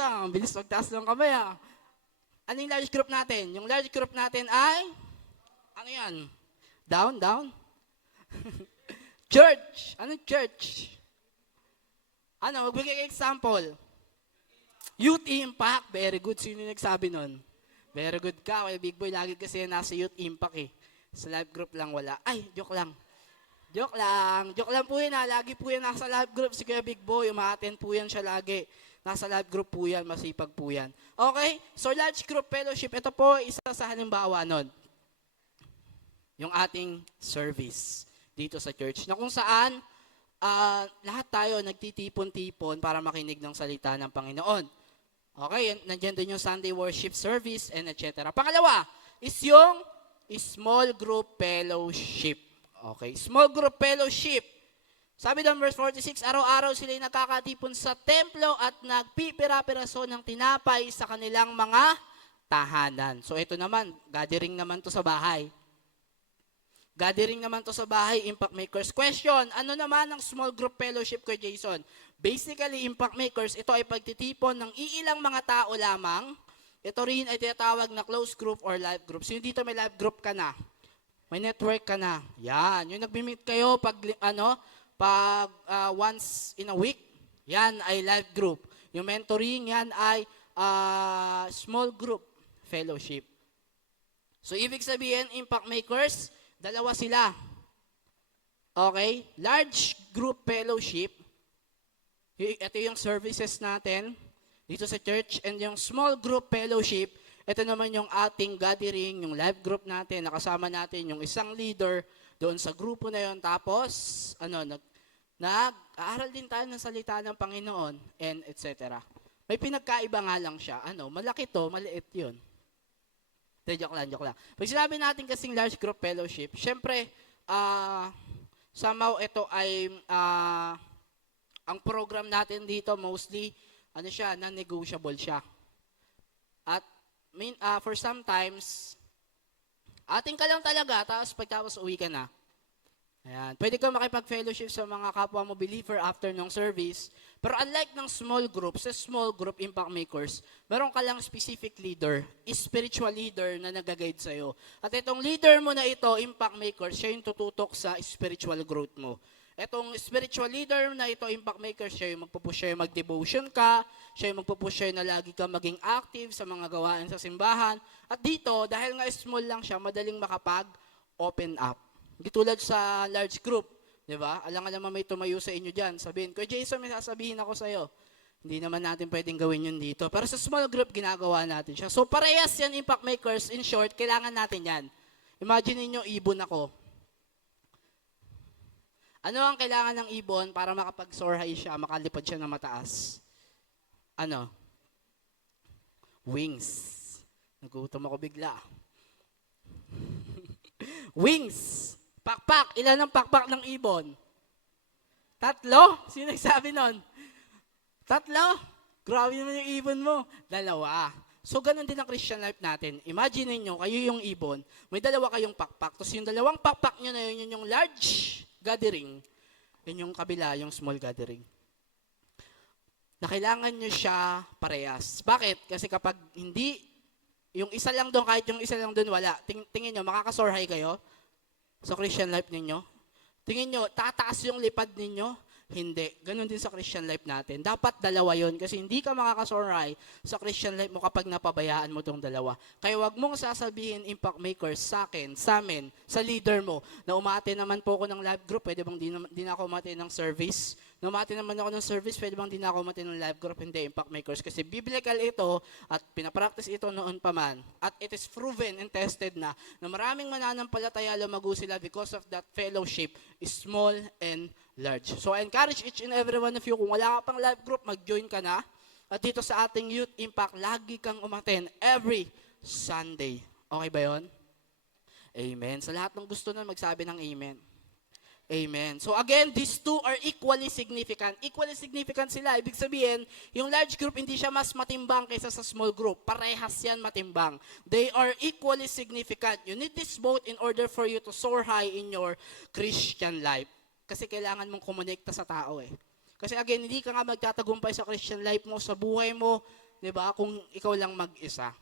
magtaas ng kamay Ano yung large group natin? Yung large group natin ay, ano yan? Down? Church. Anong church? Magbigay example. Youth Impact. Very good. Sino yung nagsabi nun? Very good ka. Kaya Big Boy, lagi kasi nasa Youth Impact Sa live group lang wala. Ay, joke lang. Joke lang po yun Lagi po yan nasa live group. Si Kuya Big Boy, umaattend po yan siya lagi. Nasa live group po yan, masipag po yan. Okay, so large group fellowship, ito po isa sa halimbawa nun. Yung ating service dito sa church. Na kung saan, lahat tayo nagtitipon-tipon para makinig ng salita ng Panginoon. Okay, nandiyan din yung Sunday worship service and etc. Pangalawa, is yung small group fellowship. Okay, small group fellowship. Sabi doon verse 46, araw-araw sila'y nakakatipon sa templo at nagpipira-piraso ng tinapay sa kanilang mga tahanan. So ito naman, gathering naman to sa bahay. Gathering naman to sa bahay, Impact Makers. Question, ano naman ang small group fellowship kay Jason? Basically, Impact Makers, ito ay pagtitipon ng iilang mga tao lamang. Ito rin ay tinatawag na close group or live group. So dito may live group ka na. May network ka na. Yan, yung nagmi-meet kayo pag once in a week, yan ay live group. Yung mentoring, yan ay small group fellowship. So, ibig sabihin, Impact Makers, dalawa sila. Okay? Large group fellowship, ito yung services natin dito sa church, and yung small group fellowship, Ito naman yung ating gathering, yung live group natin, nakasama natin yung isang leader doon sa grupo na yon. Tapos, nag-aaral din tayo ng salita ng Panginoon, and etc. May pinagkaiba nga lang siya. Malaki to, maliit yun. Joke lang. Pag sinabi natin kasing large group fellowship, syempre, somehow ito ay, ang program natin dito mostly, non-negotiable siya. At for sometimes, ating ka lang talaga, tapos uwi ka na. Ayan. Pwede kang makipag-fellowship sa mga kapwa mo believer after ng service. Pero unlike ng small group, sa small group impact makers, meron ka lang specific leader, spiritual leader na nag-guide sa'yo. At itong leader mo na ito, impact makers, siya yung tututok sa spiritual growth mo. Etong spiritual leader na ito, impact maker, siya yung magpupush, siya yung mag-devotion ka, siya yung magpupush, siya na lagi ka maging active sa mga gawain sa simbahan. At dito, dahil nga small lang siya, madaling makapag-open up. Hindi tulad sa large group, di ba? Alam nga naman may tumayo sa inyo dyan. Sabihin, Kuya Jason, may sasabihin ako sa'yo. Hindi naman natin pwedeng gawin yun dito. Pero sa small group, ginagawa natin siya. So parehas yan, impact makers. In short, kailangan natin yan. Imagine niyo ibon ako. Ano ang kailangan ng ibon para makapag-soar high siya, makalipad siya na mataas? Wings. Nagutom ako bigla. Wings. Pakpak. Ilan ang pakpak ng ibon? 3? Sino nagsabi nun? 3? Grabe naman yung ibon mo. 2. So, ganun din ang Christian life natin. Imagine niyo kayo yung ibon, may 2 kayong pakpak. Tapos yung 2 pakpak nyo na yun yung large gathering, yun yung kabila, yung small gathering. Na kailangan nyo siya parehas. Bakit? Kasi kapag hindi, yung isa lang doon, kahit yung isa lang doon wala, tingin nyo, makakasoar high kayo sa Christian life ninyo? Tingin nyo, tataas yung lipad ninyo? Hindi. Ganon din sa Christian life natin. Dapat 2 yun kasi hindi ka makakasoar high sa Christian life mo kapag napabayaan mo tong 2. Kaya wag mong sasabihin, impact makers, sa akin, sa amin, sa leader mo, na umate naman po ako ng live group, pwede bang di na ako umate ng service? Na umate naman ako ng service, pwede bang di na ako umate ng live group? Hindi, impact makers. Kasi biblical ito at pinapractice ito noon pa man. At it is proven and tested na maraming mananampalataya lumago sila because of that fellowship, small and large. So I encourage each and every one of you, kung wala ka pang live group, mag-join ka na. At dito sa ating Youth Impact, lagi kang umaten every Sunday. Okay ba yun? Amen. Sa lahat ng gusto na magsabi ng amen. Amen. So again, these two are equally significant. Equally significant sila. Ibig sabihin, yung large group hindi siya mas matimbang kaysa sa small group. Parehas yan matimbang. They are equally significant. You need this both in order for you to soar high in your Christian life. Kasi kailangan mong kumonekta sa tao eh. Kasi again, hindi ka nga magtatagumpay sa Christian life mo, sa buhay mo, di ba, kung ikaw lang mag-isa.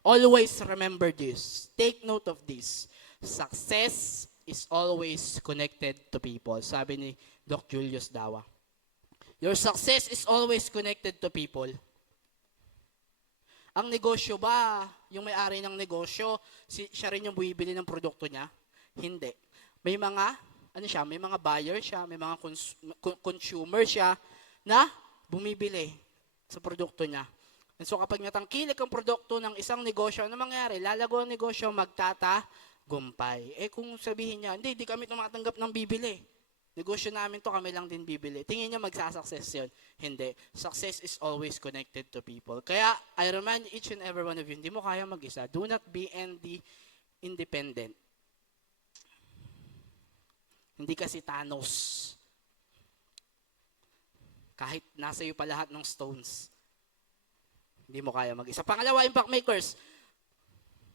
Always remember this. Take note of this. Success is always connected to people. Sabi ni Doc Julius Dawa. Your success is always connected to people. Ang negosyo ba, yung may-ari ng negosyo, siya rin yung bumibili ng produkto niya? Hindi. May mga may mga buyer siya, may mga consumer siya na bumibili sa produkto niya. And so kapag natangkilik ang produkto ng isang negosyo, ano mangyari? Lalago ang negosyo, magtatagumpay. Kung sabihin niya, hindi kami tumatanggap ng bibili. Negosyo namin to, kami lang din bibili. Tingin niya magsasuccess yun. Hindi. Success is always connected to people. Kaya I remind each and every one of you, hindi mo kaya mag-isa. Do not be independent. Hindi kasi Thanos. Kahit nasa iyo pa lahat ng stones, hindi mo kaya mag-isa. Pangalawa, impact makers.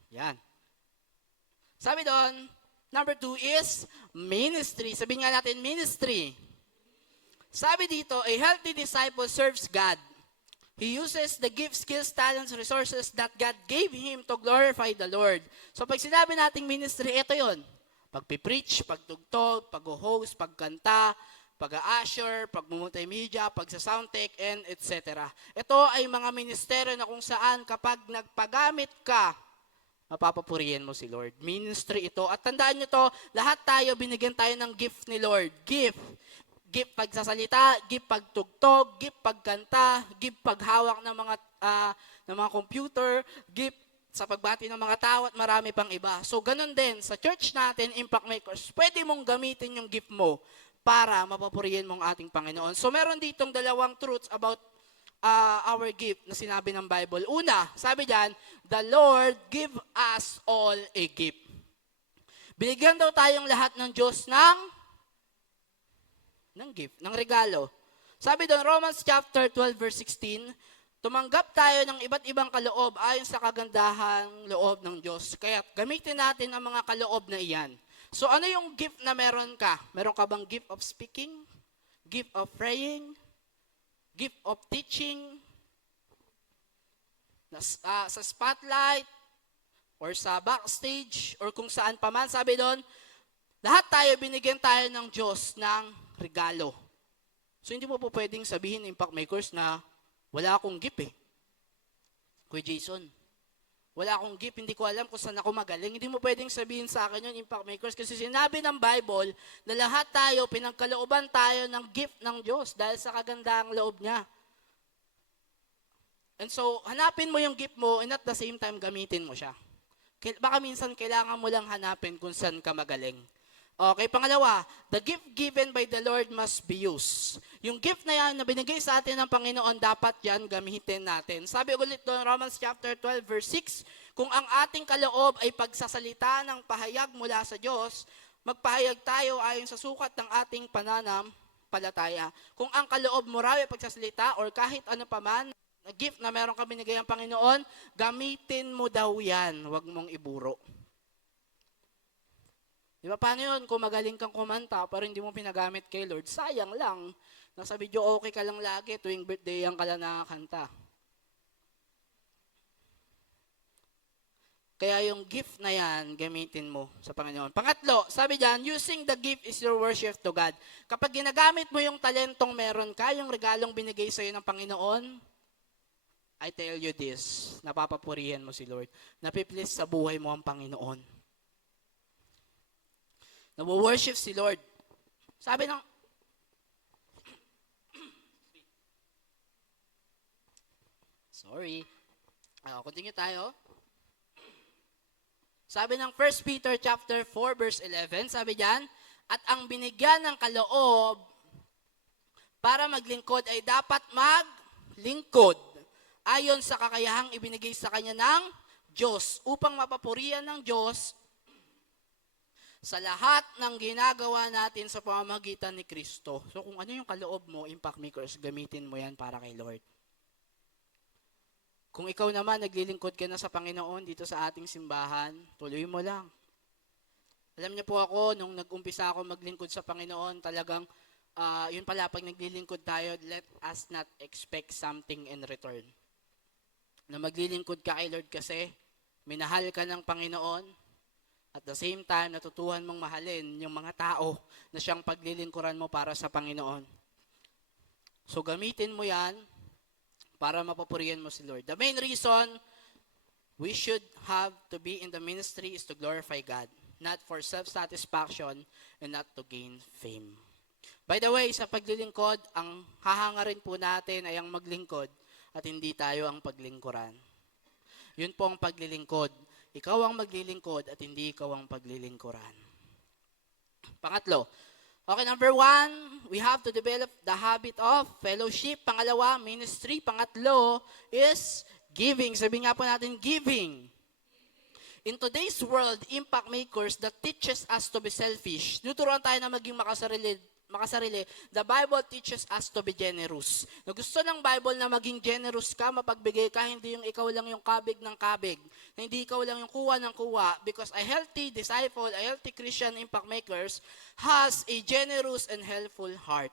Yan. Sabi doon, number 2 is ministry. Sabihin nga natin, ministry. Sabi dito, a healthy disciple serves God. He uses the gifts, skills, talents, resources that God gave him to glorify the Lord. So pag sinabi nating ministry, ito yon. Pagpipreach, pagtugtog, pag-host, pagkanta, pag-a-usher, pag-multimedia, pag-soundtech, and etc. Ito ay mga ministeryo na kung saan kapag nagpagamit ka, mapapapurihin mo si Lord. Ministry ito. At tandaan nyo to, lahat tayo binigyan tayo ng gift ni Lord. Gift. Gift pagsasalita, gift pagtugtog, gift pagkanta, gift paghawak ng mga computer, gift sa pagbati ng mga tao at marami pang iba. So ganun din, sa church natin, Impact Makers, pwede mong gamitin yung gift mo para mapapurihin mong ating Panginoon. So meron ditong dalawang truths about our gift na sinabi ng Bible. Una, sabi diyan, the Lord give us all a gift. Binigyan daw tayong lahat ng Diyos ng gift, ng regalo. Sabi doon, Romans chapter 12 verse 16, tumanggap tayo ng iba't ibang kaloob ayon sa kagandahang loob ng Diyos. Kaya gamitin natin ang mga kaloob na iyan. So ano yung gift na meron ka? Meron ka bang gift of speaking? Gift of praying? Gift of teaching? Sa spotlight? Or sa backstage? Or kung saan pa man? Sabi doon, lahat tayo binigyan tayo ng Diyos ng regalo. So hindi mo po pwedeng sabihin ng Impact Makers na wala akong gift eh. Kuya Jason, wala akong gift, hindi ko alam kung saan ako magaling. Hindi mo pwedeng sabihin sa akin yun, Impact Makers, kasi sinabi ng Bible na lahat tayo, pinagkalooban tayo ng gift ng Diyos dahil sa kagandahang loob niya. And so, hanapin mo yung gift mo and at the same time, gamitin mo siya. Baka minsan kailangan mo lang hanapin kung saan ka magaling. Okay, pangalawa, the gift given by the Lord must be used. Yung gift na yan na binigay sa atin ng Panginoon, dapat yan gamitin natin. Sabi ulit doon, Romans chapter 12 verse 6, kung ang ating kaloob ay pagsasalita ng pahayag mula sa Diyos, magpahayag tayo ayon sa sukat ng ating pananampalataya. Kung ang kaloob mo raw ay pagsasalita or kahit ano paman, na gift na meron ka binigay ng Panginoon, gamitin mo daw yan, huwag mong iburo. Di ba, paano yun? Kung magaling kang kumanta, pero hindi mo pinagamit kay Lord, sayang lang. Nasa video okay ka lang lagi, tuwing birthday yan ka lang nakakanta. Kaya yung gift na yan, gamitin mo sa Panginoon. Pangatlo, sabi dyan, using the gift is your worship to God. Kapag ginagamit mo yung talentong meron ka, yung regalong binigay sa'yo ng Panginoon, I tell you this, napapapurihan mo si Lord. Napiplis sa buhay mo ang Panginoon. Nawo-worship si Lord. Sabi ng continue tayo. Sabi ng 1 Peter chapter 4 verse 11, sabi diyan, at ang binigyan ng kaloob para maglingkod ay dapat maglingkod ayon sa kakayahang ibinigay sa kanya ng Diyos upang mapapurihan ng Diyos sa lahat ng ginagawa natin sa pamamagitan ni Kristo. So kung ano yung kaloob mo, Impact Makers, gamitin mo yan para kay Lord. Kung ikaw naman, naglilingkod ka na sa Panginoon dito sa ating simbahan, tuloy mo lang. Alam niyo po ako, nung nag-umpisa ako maglingkod sa Panginoon, talagang, yun pala, pag naglilingkod tayo, let us not expect something in return. Na maglilingkod ka kay Lord kasi, minahal ka ng Panginoon, at the same time, natutuhan mong mahalin yung mga tao na siyang paglilingkuran mo para sa Panginoon. So gamitin mo yan para mapapurihan mo si Lord. The main reason we should have to be in the ministry is to glorify God, not for self-satisfaction and not to gain fame. By the way, sa paglilingkod, ang hahangarin po natin ay ang maglingkod at hindi tayo ang paglingkuran. Yun po ang paglilingkod. Ikaw ang maglilingkod at hindi ikaw ang paglilingkuran. Pangatlo, okay, number 1, we have to develop the habit of fellowship. Pangalawa, ministry. Pangatlo is giving. Sabi nga po natin, giving. In today's world, Impact Makers that teaches us to be selfish. Nuturuan tayo na maging makasarili. The Bible teaches us to be generous. Na gusto ng Bible na maging generous ka, mapagbigay ka, hindi yung ikaw lang yung kabig ng kabig. Na hindi ikaw lang yung kuha ng kuha. Because a healthy disciple, a healthy Christian Impact Makers has a generous and helpful heart.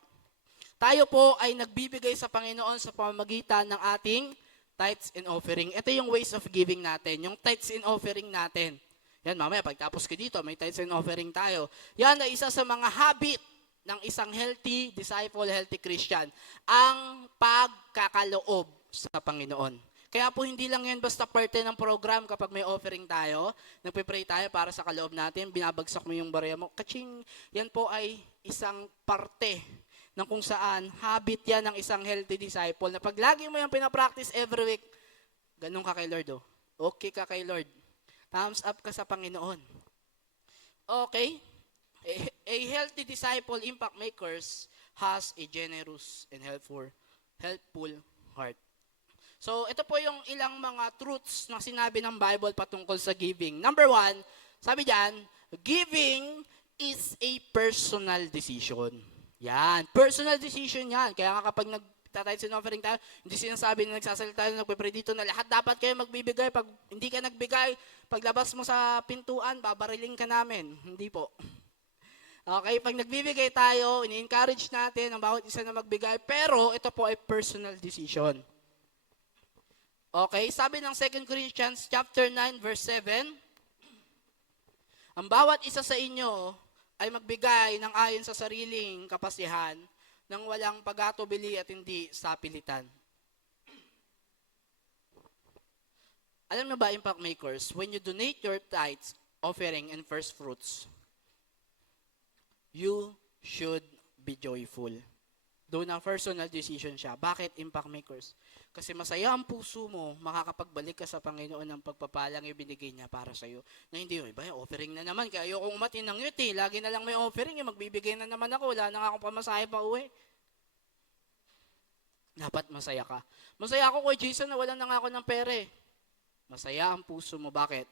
Tayo po ay nagbibigay sa Panginoon sa pamamagitan ng ating tithes and offering. Ito yung ways of giving natin, yung tithes and offering natin. Yan, mamaya pagtapos ko dito, may tithes and offering tayo. Yan ay isa sa mga habit ng isang healthy disciple, healthy Christian, ang pagkakaloob sa Panginoon. Kaya po hindi lang yan basta parte ng program kapag may offering tayo, nagpipray tayo para sa kaloob natin, binabagsak mo yung barya mo, kaching, yan po ay isang parte ng kung saan habit yan ng isang healthy disciple na pag lagi mo yung pinapractice every week, ganun ka kay Lord, oh. Okay ka kay Lord. Thumbs up ka sa Panginoon. Okay? A healthy disciple, impact makers, has a generous and helpful heart. So, ito po yung ilang mga truths na sinabi ng Bible patungkol sa giving. Number 1, sabi diyan, giving is a personal decision. Yan, personal decision yan. Kaya nga kapag nagtatithes and offering tayo, hindi sinasabi na nagsasalita tayo, nagpipray dito na lahat dapat kayo magbibigay. Pag hindi ka nagbigay, paglabas mo sa pintuan, babariling ka namin. Hindi po. Okay, pag nagbibigay tayo, ini-encourage natin ang bawat isa na magbigay, pero ito po ay personal decision. Okay, sabi ng 2 Corinthians chapter 9 verse 7, ang bawat isa sa inyo ay magbigay ng ayon sa sariling kapasihan nang walang pag-atubili at hindi sa pilitan. Alam mo ba, impact makers, when you donate your tithes, offering, and first fruits, you should be joyful. Doon ang personal decision siya. Bakit, impact makers? Kasi masaya ang puso mo, makakapagbalik ka sa Panginoon ng pagpapalang ibinigay niya para sa'yo. Na hindi, iba, offering na naman. Kaya ayokong umatin ng yuti. Lagi na lang may offering. Magbibigay na naman ako. Wala na nga akong pamasahe pa uwi. Dapat masaya ka. Masaya ako kay Jason na wala na nga ako ng pere. Masaya ang puso mo. Bakit?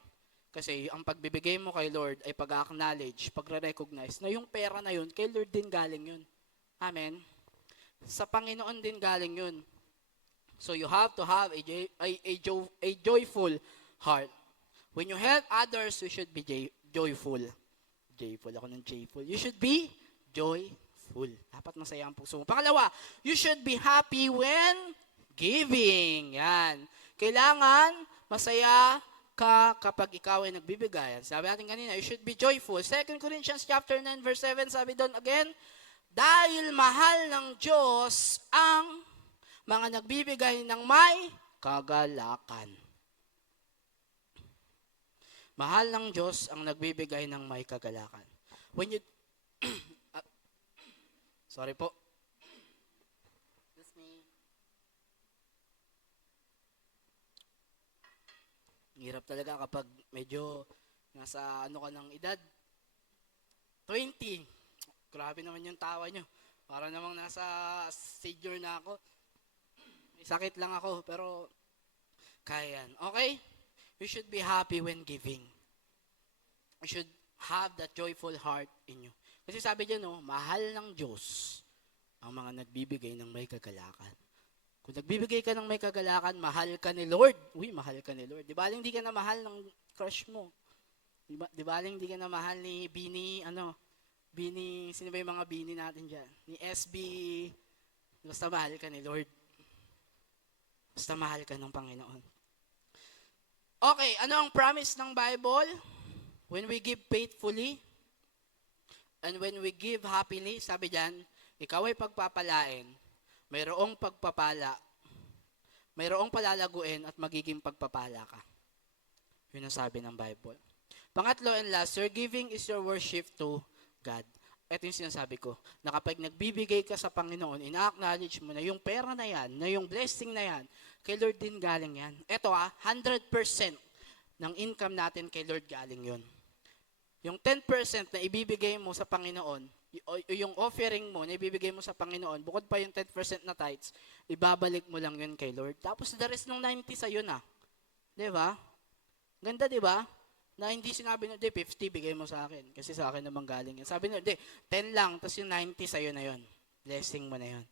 Kasi ang pagbibigay mo kay Lord ay pag-acknowledge, pagre-recognize na yung pera na yun, kay Lord din galing yun. Amen? Sa Panginoon din galing yun. So you have to have a joyful heart. When you help others, you should be joyful. Joyful ako ng joyful. You should be joyful. Dapat masaya ang puso mo. Pangalawa, you should be happy when giving. Yan. Kailangan masaya ka kapag ikaw ay nagbibigay. Sabi natin kanina, you should be joyful. 2 Corinthians chapter 9 verse 7, sabi doon again, dahil mahal ng Diyos ang mga nagbibigay ng may kagalakan. Mahal ng Diyos ang nagbibigay ng may kagalakan. When you sorry po. That's me. Hirap talaga kapag medyo nasa ano ka ng edad 20. Grabe naman yung tawa nyo. Para namang nasa senior na ako. May sakit lang ako, pero kaya yan. Okay? You should be happy when giving. You should have that joyful heart in you. Kasi sabi dyan, mahal ng Diyos ang mga nagbibigay ng may kagalakan. Kung nagbibigay ka ng may kagalakan, mahal ka ni Lord. Uy, mahal ka ni Lord. Di ba hindi ka na mahal ng crush mo? Di ba hindi ka na mahal ni Bini, sino ba yung mga Bini natin dyan? Ni SB, basta mahal ka ni Lord. Basta mahal ka ng Panginoon. Okay, ano ang promise ng Bible? When we give faithfully, and when we give happily, sabi dyan, ikaw ay pagpapalain, mayroong pagpapala, mayroong palalaguin at magiging pagpapala ka. Yun ang sabi ng Bible. Pangatlo and last, your giving is your worship to God. Ito yung sinasabi ko, na kapag nagbibigay ka sa Panginoon, ina-acknowledge mo na yung pera na yan, na yung blessing na yan, kay Lord din galing yan. Ito 100% ng income natin kay Lord galing yun. Yung 10% na ibibigay mo sa Panginoon, yung offering mo na ibibigay mo sa Panginoon, bukod pa yung 10% na tithes, ibabalik mo lang yun kay Lord. Tapos the rest ng 90 sa'yo na. Diba? Ganda, diba? Na hindi sinabi na, 50 bigay mo sa akin. Kasi sa akin naman galing yan. Sabi na, 10 lang, tapos yung 90 sa'yo na yun. Blessing mo na yun.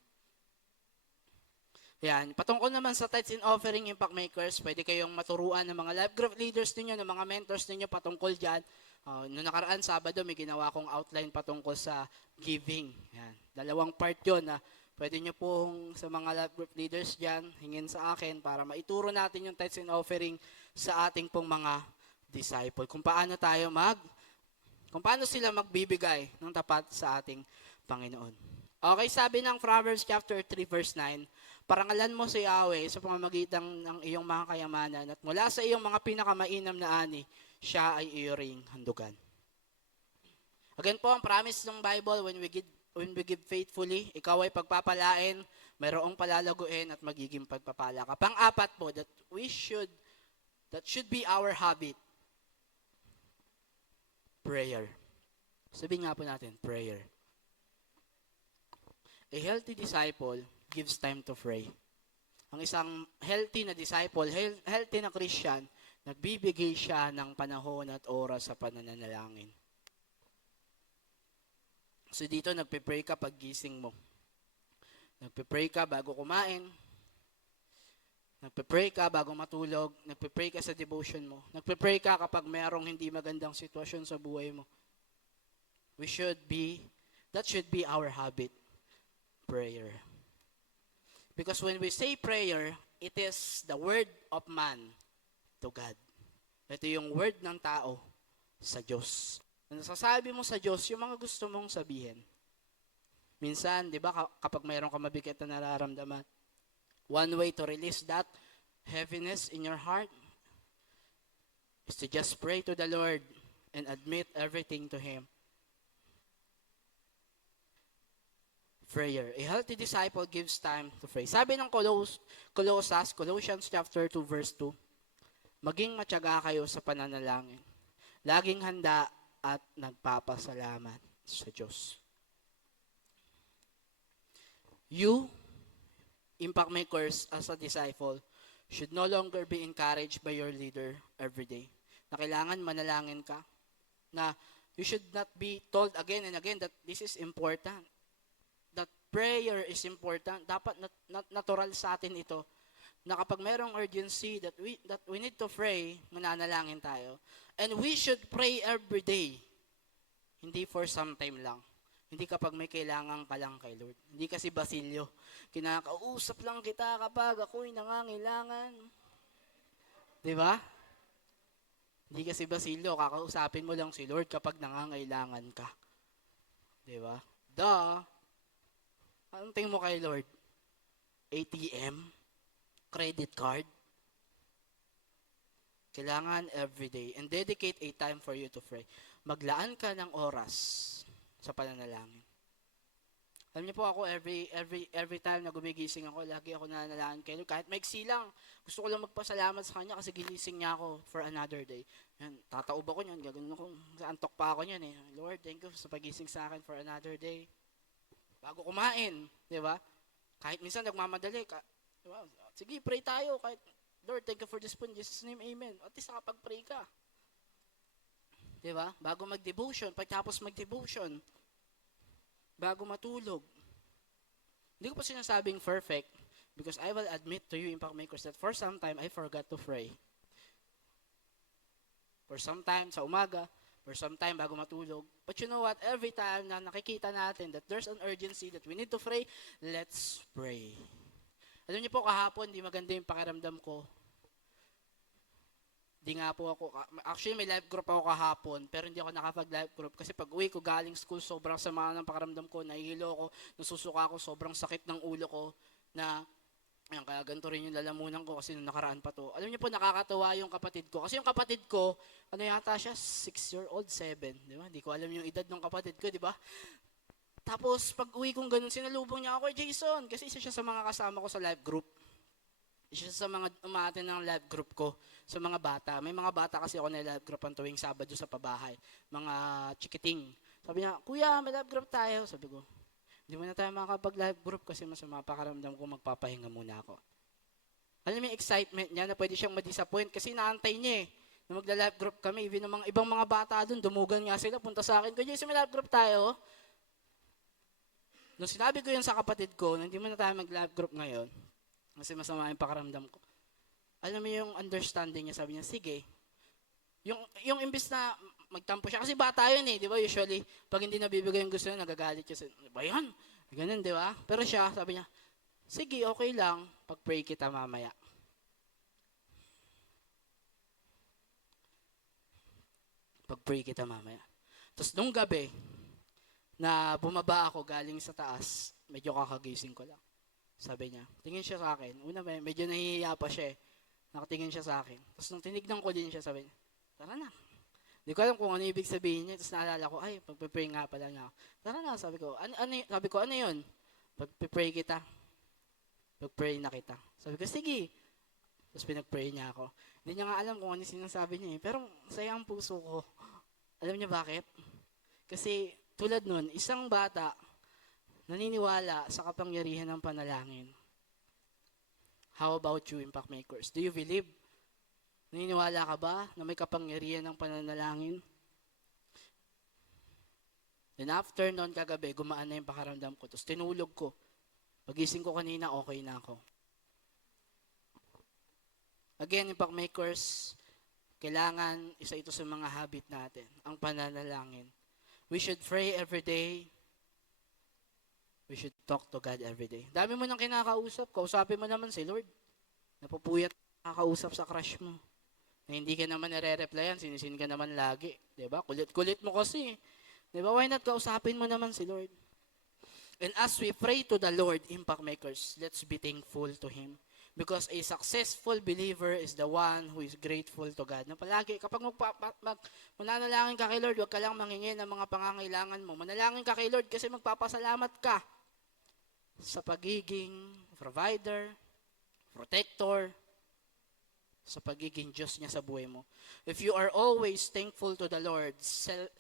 Yan. Patungkol naman sa tithes and offering, impact makers, pwede kayong maturuan ng mga life group leaders ninyo, ng mga mentors ninyo patungkol dyan. Noong nakaraan, Sabado, may ginawa kong outline patungkol sa giving. Yan. 2 part yun na pwede nyo pong sa mga life group leaders dyan, hingin sa akin para maituro natin yung tithes and offering sa ating pong mga disciple. Kung paano sila magbibigay ng tapat sa ating Panginoon. Okay, sabi ng Proverbs chapter 3 verse 9, parangalan mo si Yahweh sa pamamagitan ng iyong mga kayamanan at mula sa iyong mga pinakamainam na ani, siya ay iyong handugan. Again po, ang promise ng Bible, when we give faithfully, ikaw ay pagpapalain, mayroong palalaguin at magiging pagpapala ka. Pang-apat po, that we should that should be our habit. Prayer. Sabihin nga po natin, prayer. A healthy disciple gives time to pray. Ang isang healthy na disciple, healthy na Christian, nagbibigay siya ng panahon at oras sa pananalangin. So dito, nagpe-pray ka pag gising mo. Nagpe-pray ka bago kumain. Nagpe-pray ka bago matulog. Nagpe-pray ka sa devotion mo. Nagpe-pray ka kapag mayroong hindi magandang sitwasyon sa buhay mo. That should be our habit. Prayer. Because when we say prayer, it is the word of man to God. Ito yung word ng tao sa Diyos. Nasasabi mo sa Diyos yung mga gusto mong sabihin. Minsan, di ba, kapag mayroon ka mabigat na nararamdaman, one way to release that heaviness in your heart is to just pray to the Lord and admit everything to Him. Prayer. A healthy disciple gives time to pray. Sabi ng Colossians chapter 2 verse 2, maging matyaga kayo sa pananalangin. Laging handa at nagpapasalamat sa Diyos. You, impact makers as a disciple, should no longer be encouraged by your leader every day. Na kailangan manalangin ka. Na you should not be told again and again that this is important. That prayer is important. Dapat natural sa atin ito. Na kapag mayroong urgency that we need to pray, mananalangin tayo. And we should pray every day. Hindi for some time lang. Hindi kapag may kailangan ka lang kay Lord. Hindi kasi Basilio. Kinakausap lang kita kapag ako'y nangangailangan. Di ba? Hindi kasi Basilio, kakausapin mo lang si Lord kapag nangangailangan ka. Di ba? Anong tingin mo kay Lord? ATM? Credit card? Kailangan everyday. And dedicate a time for you to pray. Maglaan ka ng oras sa pananalangin. Alam niyo po ako, every time na gumigising ako, lagi ako nananalangin kay Lord. Kahit maiksi lang, gusto ko lang magpasalamat sa Kanya kasi ginising niya ako for another day. Yan, tataob ako niyan, gagawin ako, antok pa ako niyan eh. Lord, thank you sa pagising sa akin for another day. Bago kumain, di ba? Kahit minsan nagmamadali, diba? Sige, pray tayo. Kahit, Lord, thank you for this food. In Jesus' name, amen. At least nakapag-pray ka. Di ba? Bago mag-devotion, pagtapos mag-devotion, bago matulog. Hindi ko pa sinasabing perfect because I will admit to you, Impact Makers, that for some time, I forgot to pray. For some time, sa umaga, for some time, bago matulog. But you know what? Every time na nakikita natin that there's an urgency that we need to pray, let's pray. Alam niyo po, kahapon, di maganda yung pakiramdam ko. Di nga po ako, actually may live group ako kahapon, pero hindi ako nakapag-live group kasi pag uwi ko galing school, sobrang sama ng pakiramdam ko, nahihilo ako, nasusuka ako, sobrang sakit ng ulo ko, na, ayan, kaya ganito rin yung lalamunan ko kasi nung nakaraan pa to. Alam niyo po, nakakatawa yung kapatid ko. Kasi yung kapatid ko, ano yata siya, 6-year-old, 7, di ba? Hindi ko alam yung edad ng kapatid ko, di ba? Tapos, pag uwi kong ganun, sinalubong niya ako, Jason, kasi isa siya sa mga kasama ko sa live group. Isa sa mga umaatin ng live group ko, sa mga bata. May mga bata kasi ako na live group ang tuwing Sabado sa pabahay. Mga chikiting. Sabi niya, Kuya, may live group tayo. Sabi ko, hindi mo na tayo makapag-live group kasi masama pakaramdam ko, magpapahinga muna ako. Alam mo yung excitement niya na pwede siyang ma-disappoint kasi naantay niya eh. Na magla-live group kami, even ng mga ibang mga bata doon, dumugan nga sila, punta sa akin, Kuya, may live group tayo. Nung sinabi ko yun sa kapatid ko, na hindi mo na tayo mag-live group ngayon, kasi masama yung pakaramdam ko. Alam mo yung understanding niya, sabi niya, sige. Yung imbis na magtampo siya, kasi bata yun eh, di ba? Usually, pag hindi nabibigay yung gusto niya, nagagalit siya. Ba yan? Ganun, di ba? Pero siya, sabi niya, sige, okay lang, pag-pray kita mamaya. Pag-pray kita mamaya. Tapos nung gabi, na bumaba ako galing sa taas, medyo kakagising ko lang. Sabi niya, tingin siya sa akin. Una, medyo nahihiya pa siya eh. Nakatingin siya sa akin. Tapos nung tinignan ko din siya, sabi niya, tara na. Hindi ko alam kung ano ibig sabihin niya. Tapos naalala ko, ay, pag-pray nga pala niya. Tara na, sabi ko, ano yun? Pag-pray kita. Pag-pray na kita. Sabi ko, sige. Tapos pinag-pray niya ako. Hindi niya nga alam kung ano yung sinasabi niya eh. Pero masaya ang puso ko. Alam niya bakit? Kasi tulad nun, isang bata naniniwala sa kapangyarihan ng panalangin. How about you, Impact Makers? Do you believe? Naniniwala ka ba na may kapangyarihan ng pananalangin? Then after noon kagabi, gumaan na yung pakaramdam ko. Tapos tinulog ko. Pagising ko kanina, okay na ako. Again, Impact Makers, kailangan isa ito sa mga habit natin, ang pananalangin. We should pray every day. We should talk to God every day. Dami mo nang kinakausap, kausapin mo naman si Lord. Napupuyat kakausap sa crush mo. Na hindi ka naman nare-replyan, sinisin ka naman lagi. Diba? Kulit-kulit mo kasi. Diba? Why not kausapin mo naman si Lord? And as we pray to the Lord, Impact Makers, let's be thankful to Him. Because a successful believer is the one who is grateful to God. Na palagi, kapag mananalangin ka kay Lord, huwag ka lang mangingin ng mga pangangailangan mo. Manalangin ka kay Lord kasi magpapasalamat ka sa pagiging provider, protector, sa pagiging Diyos niya sa buhay mo. If you are always thankful to the Lord,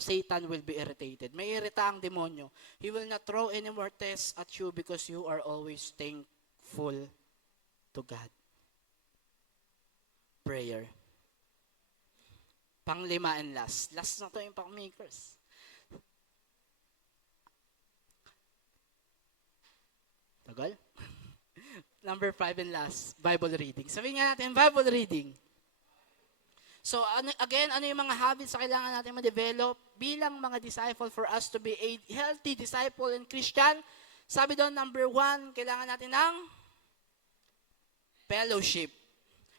Satan will be irritated. May irita ang demonyo. He will not throw any more tests at you because you are always thankful to God. Prayer. Panglima and last. Last na to, Impact Makers. Tagal? Number 5 and last, Bible reading. Sabihin nga natin, Bible reading. So, again, ano yung mga habits na kailangan natin ma-develop bilang mga disciple for us to be a healthy disciple and Christian? Sabi doon, number 1, kailangan natin ng fellowship.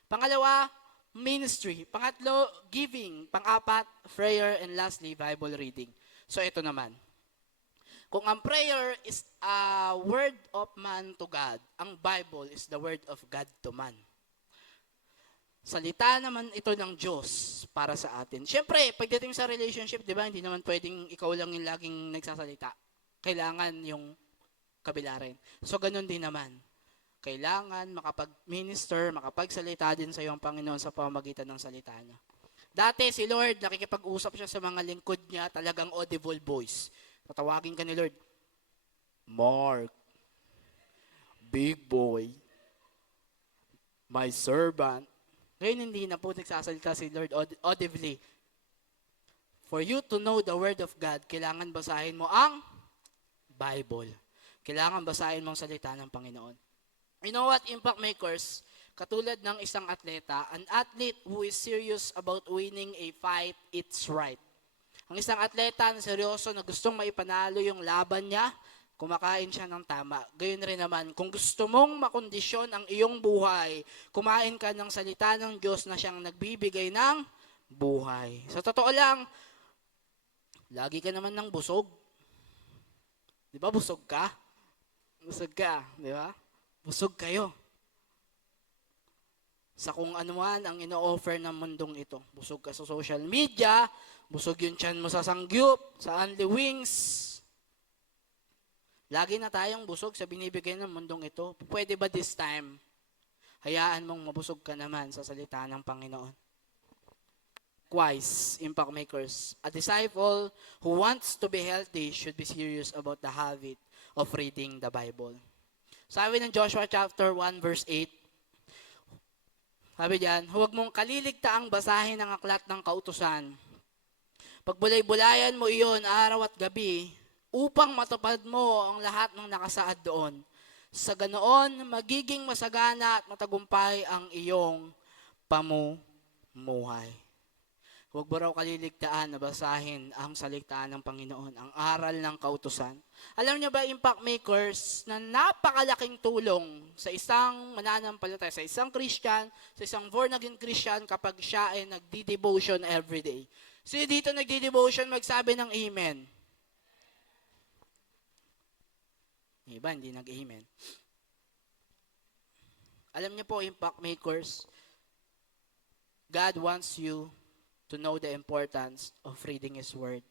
Pangalawa, ministry. Pangatlo, giving. Pang-apat, prayer. And lastly, Bible reading. So, ito naman. Kung ang prayer is a word of man to God, ang Bible is the word of God to man. Salita naman ito ng Diyos para sa atin. Siyempre, pagdating sa relationship, di ba, hindi naman pwedeng ikaw lang yung laging nagsasalita. Kailangan yung kabila rin. So, ganun din naman. Kailangan makapag-minister, makapagsalita din sa iyong Panginoon sa pamamagitan ng salita niya. Dati si Lord, nakikipag-usap siya sa mga lingkod niya, talagang audible voice. Tatawagin ka ni Lord, Mark, big boy, my servant. Ngayon hindi na po nagsasalita si Lord audibly. For you to know the Word of God, kailangan basahin mo ang Bible. Kailangan basahin mo ang salita ng Panginoon. You know what, Impact Makers? Katulad ng isang atleta, an athlete who is serious about winning a fight, it's right. Ang isang atleta na seryoso na gustong maipanalo yung laban niya, kumakain siya ng tama. Gayon rin naman, kung gusto mong makondisyon ang iyong buhay, kumain ka ng salita ng Diyos na siyang nagbibigay ng buhay. Sa totoo lang, lagi ka naman ng busog. Di ba busog ka? Busog ka, di ba? Busog kayo. Sa kung ano man ang ino-offer ng mundong ito. Busog ka sa social media, busog yung tiyan mo sa sangyup, sa Only Wings. Lagi na tayong busog sa binibigay ng mundong ito. Pwede ba this time, hayaan mong mabusog ka naman sa salita ng Panginoon? Likewise, Impact Makers, a disciple who wants to be healthy should be serious about the habit of reading the Bible. Sabi ng Joshua chapter 1 verse 8, sabi diyan, huwag mong kaliligtaang basahin ang aklat ng kautusan. Pagbulay-bulayan mo iyon araw at gabi upang matupad mo ang lahat ng nakasaad doon. Sa ganoon, magiging masagana at matagumpay ang iyong pamumuhay. Huwag mo raw kaliligtaan na basahin ang salita ng Panginoon, ang aral ng kautusan. Alam niyo ba, Impact Makers, na napakalaking tulong sa isang mananampalataya, sa isang Christian, sa isang born-again Christian kapag siya ay nagdi-devotion everyday. Sino dito nagdi-devotion, magsabi ng amen. Iba, hindi nag-amen. Alam niyo po, Impact Makers, God wants you to know the importance of reading His Word.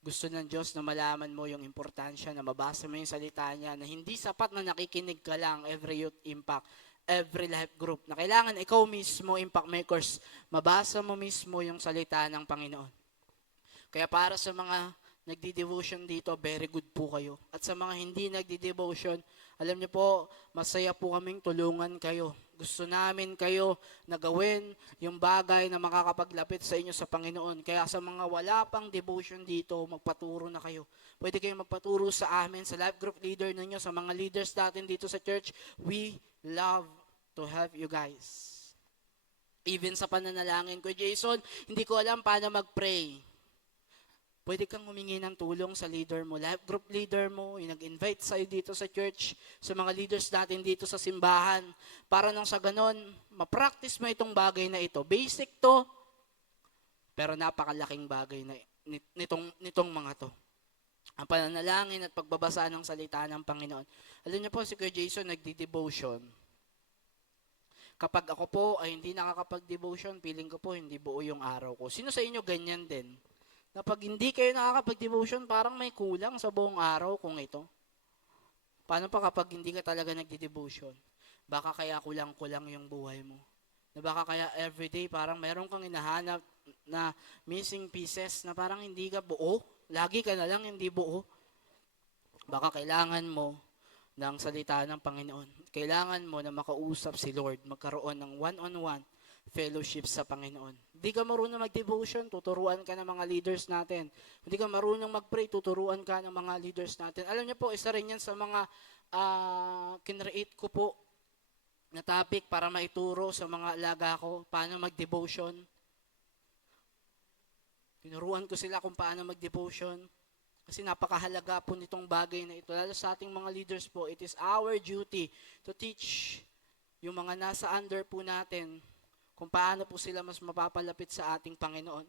Gusto ng Diyos na malaman mo yung importansya na mabasa mo yung salita niya, na hindi sapat na nakikinig ka lang every youth impact. every life group na kailangan ikaw mismo, impact makers, mabasa mo mismo yung salita ng Panginoon. Kaya para sa mga nagdi-devotion dito, very good po kayo. At sa mga hindi nagdi-devotion, alam niyo po, masaya po kaming tulungan kayo. Gusto namin kayo na gawin yung bagay na makakapaglapit sa inyo sa Panginoon. Kaya sa mga wala pang devotion dito, magpaturo na kayo. Pwede kayong magpaturo sa amin, sa life group leader ninyo, sa mga leaders natin dito sa church. We love to help you guys. Even sa pananalangin ko, Jason, hindi ko alam paano mag-pray. Pwede kang humingi ng tulong sa leader mo, life group leader mo, yung nag-invite sa'yo dito sa church, sa mga leaders natin dito sa simbahan, para nang sa ganon, ma-practice mo itong bagay na ito. Basic to, pero napakalaking bagay na nitong mga to. Ang pananalangin at pagbabasa ng salita ng Panginoon. Alam niyo po, si Kuya Jason nagdi-devotion. Kapag ako po ay hindi nakakapag-devotion, feeling ko po hindi buo yung araw ko. Sino sa inyo ganyan din? Na pag hindi kayo nakakapag-devotion, parang may kulang sa buong araw kung ito. Paano pa kapag hindi ka talaga nagdi-devotion? Baka kaya kulang-kulang yung buhay mo. Na baka kaya everyday parang meron kang hinahanap na missing pieces na parang hindi ka buo. Lagi ka na lang hindi buo. Baka kailangan mo ng salita ng Panginoon. Kailangan mo na makausap si Lord, magkaroon ng one-on-one fellowship sa Panginoon. Hindi ka marunong mag-devotion, tuturuan ka ng mga leaders natin. Hindi ka marunong mag-pray, tuturuan ka ng mga leaders natin. Alam niyo po, isa rin yan sa mga kinreate ko po na topic para maituro sa mga alaga ko, paano mag-devotion. Tinuruan ko sila kung paano mag-devotion. Kasi napakahalaga po nitong bagay na ito. Lalo sa ating mga leaders po, it is our duty to teach yung mga nasa under po natin kung paano po sila mas mapapalapit sa ating Panginoon.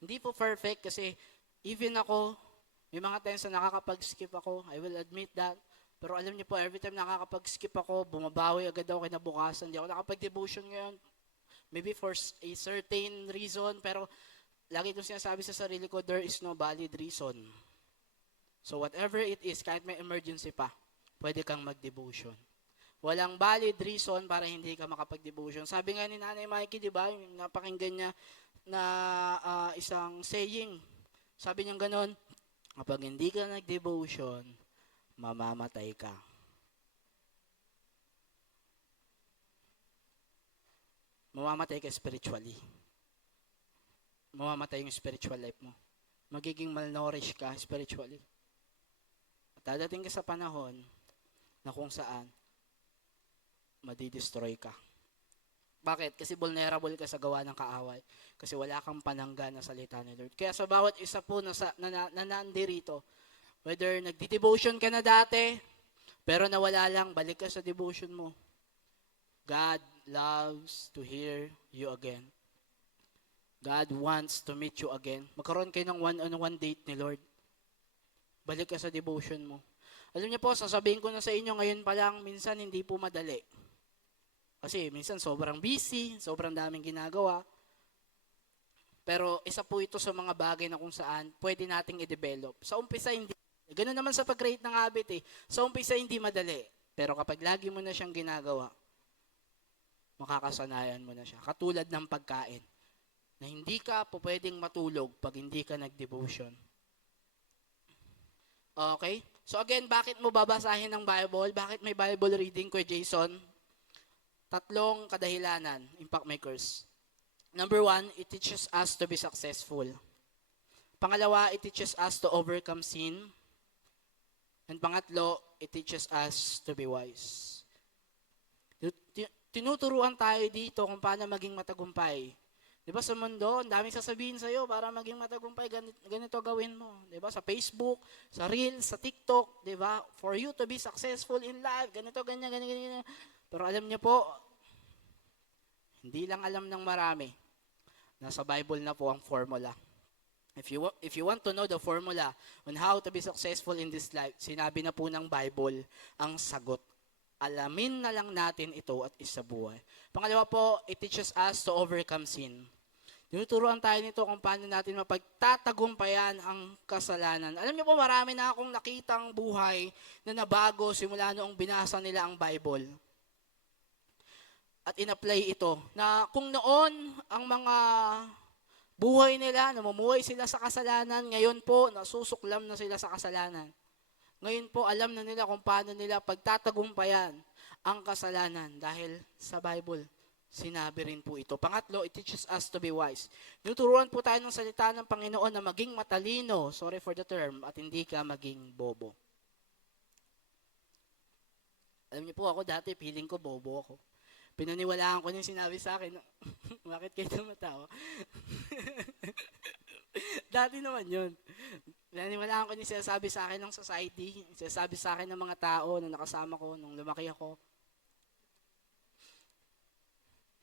Hindi po perfect kasi even ako, may mga times na nakakapag-skip ako, I will admit that. Pero alam niyo po, every time nakakapag-skip ako, bumabawi agad ako kinabukasan. Hindi ako nakapag-devotion ngayon. Maybe for a certain reason, pero lagi kong sinasabi sa sarili ko, there is no valid reason. So whatever it is, kahit may emergency pa, pwede kang mag-devotion. Walang valid reason para hindi ka makapag-devotion. Sabi nga ni Nanay Mikey, di ba, yung napakinggan niya na isang saying. Sabi niya ganon, kapag hindi ka nag-devotion, mamamatay ka. Mamamatay ka spiritually. Mamamatay yung spiritual life mo. Magiging malnourished ka spiritually. At dadating ka sa panahon na kung saan madidestroy ka. Bakit? Kasi vulnerable ka sa gawa ng kaaway. Kasi wala kang panangga na salita ni Lord. Kaya sa bawat isa po na nandirito, whether nagdi-devotion ka na dati, pero nawala lang, balik ka sa devotion mo. God loves to hear you again. God wants to meet you again. Magkaroon kayo ng one-on-one date ni Lord. Balik ka sa devotion mo. Alam niyo po, sasabihin ko na sa inyo ngayon pa lang, minsan hindi po madali. Kasi minsan sobrang busy, sobrang daming ginagawa. Pero isa po ito sa mga bagay na kung saan pwede nating i-develop. Sa umpisa hindi. Ganun naman sa pag-create ng habit eh. Sa umpisa hindi madali. Pero kapag lagi mo na siyang ginagawa, makakasanayan mo na siya. Katulad ng pagkain. Na hindi ka po pwedeng matulog pag hindi ka nag-devotion. Okay? So again, bakit mo babasahin ng Bible? Bakit may Bible reading ko, Jason? Tatlong kadahilanan, impact makers. Number 1, it teaches us to be successful. Pangalawa, it teaches us to overcome sin. And pangatlo, it teaches us to be wise. Tinuturuan tayo dito kung paano maging matagumpay. Diba sa mundo, ang daming sasabihin sa'yo para maging matagumpay, ganito gawin mo. Diba sa Facebook, sa Reels, sa TikTok, diba? For you to be successful in life, ganito, ganyan, ganyan, ganyan. Pero alam niyo po, hindi lang alam ng marami. Nasa Bible na po ang formula. If you want to know the formula on how to be successful in this life, sinabi na po ng Bible ang sagot. Alamin na lang natin ito at isabuhay. Pangalawa po, it teaches us to overcome sin. Tinuturuan tayo nito kung paano natin mapagtatagumpayan ang kasalanan. Alam niyo po, marami na akong nakitang buhay na nabago simula noong binasa nila ang Bible. At in-apply ito na kung noon ang mga buhay nila, namumuhay sila sa kasalanan, ngayon po nasusuklam na sila sa kasalanan. Ngayon po alam na nila kung paano nila pagtatagumpayan ang kasalanan dahil sa Bible. Sinabi rin po ito. Pangatlo, it teaches us to be wise. Tinuturuan po tayo ng salita ng Panginoon na maging matalino, sorry for the term, at hindi ka maging bobo. Alam niyo po ako dati, feeling ko bobo ako. Pinaniwalaan ko yung sinabi sa akin. Bakit kayo tumatawa? Dati naman yun. Pinaniwalaan ko yung sinasabi sa akin ng society, sinasabi sa akin ng mga tao na nakasama ko nung lumaki ako.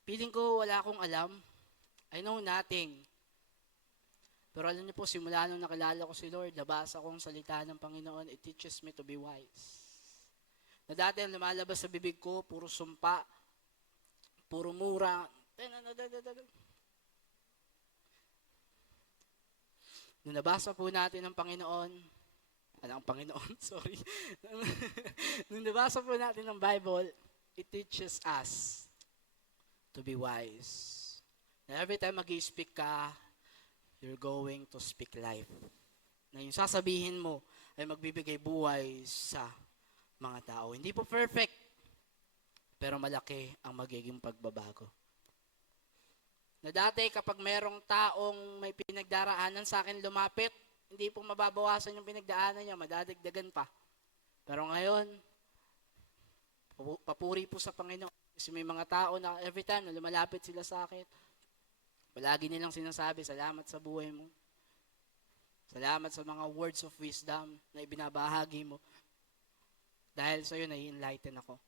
Feeling ko wala akong alam. I know nothing. Pero alam niyo po, simula nung nakilala ko si Lord, nabasa ko ang salita ng Panginoon, it teaches me to be wise. Na dati ang lumalabas sa bibig ko, puro sumpa, puro mura. Nung nabasa po natin ang Panginoon, sorry. Nung nabasa po natin ang Bible, it teaches us to be wise. Na every time mag-i-speak ka, you're going to speak life. Na yung sasabihin mo ay magbibigay buhay sa mga tao. Hindi po perfect, pero malaki ang magiging pagbabago. Na dati kapag merong taong may pinagdaraanan sa akin lumapit, hindi po mababawasan yung pinagdaanan niya, madadagdagan pa. Pero ngayon, papuri po sa Panginoon. Kasi may mga tao na every time na lumalapit sila sa akin, palagi nilang sinasabi, salamat sa buhay mo. Salamat sa mga words of wisdom na ibinabahagi mo. Dahil sa iyo, nai-enlighten ako.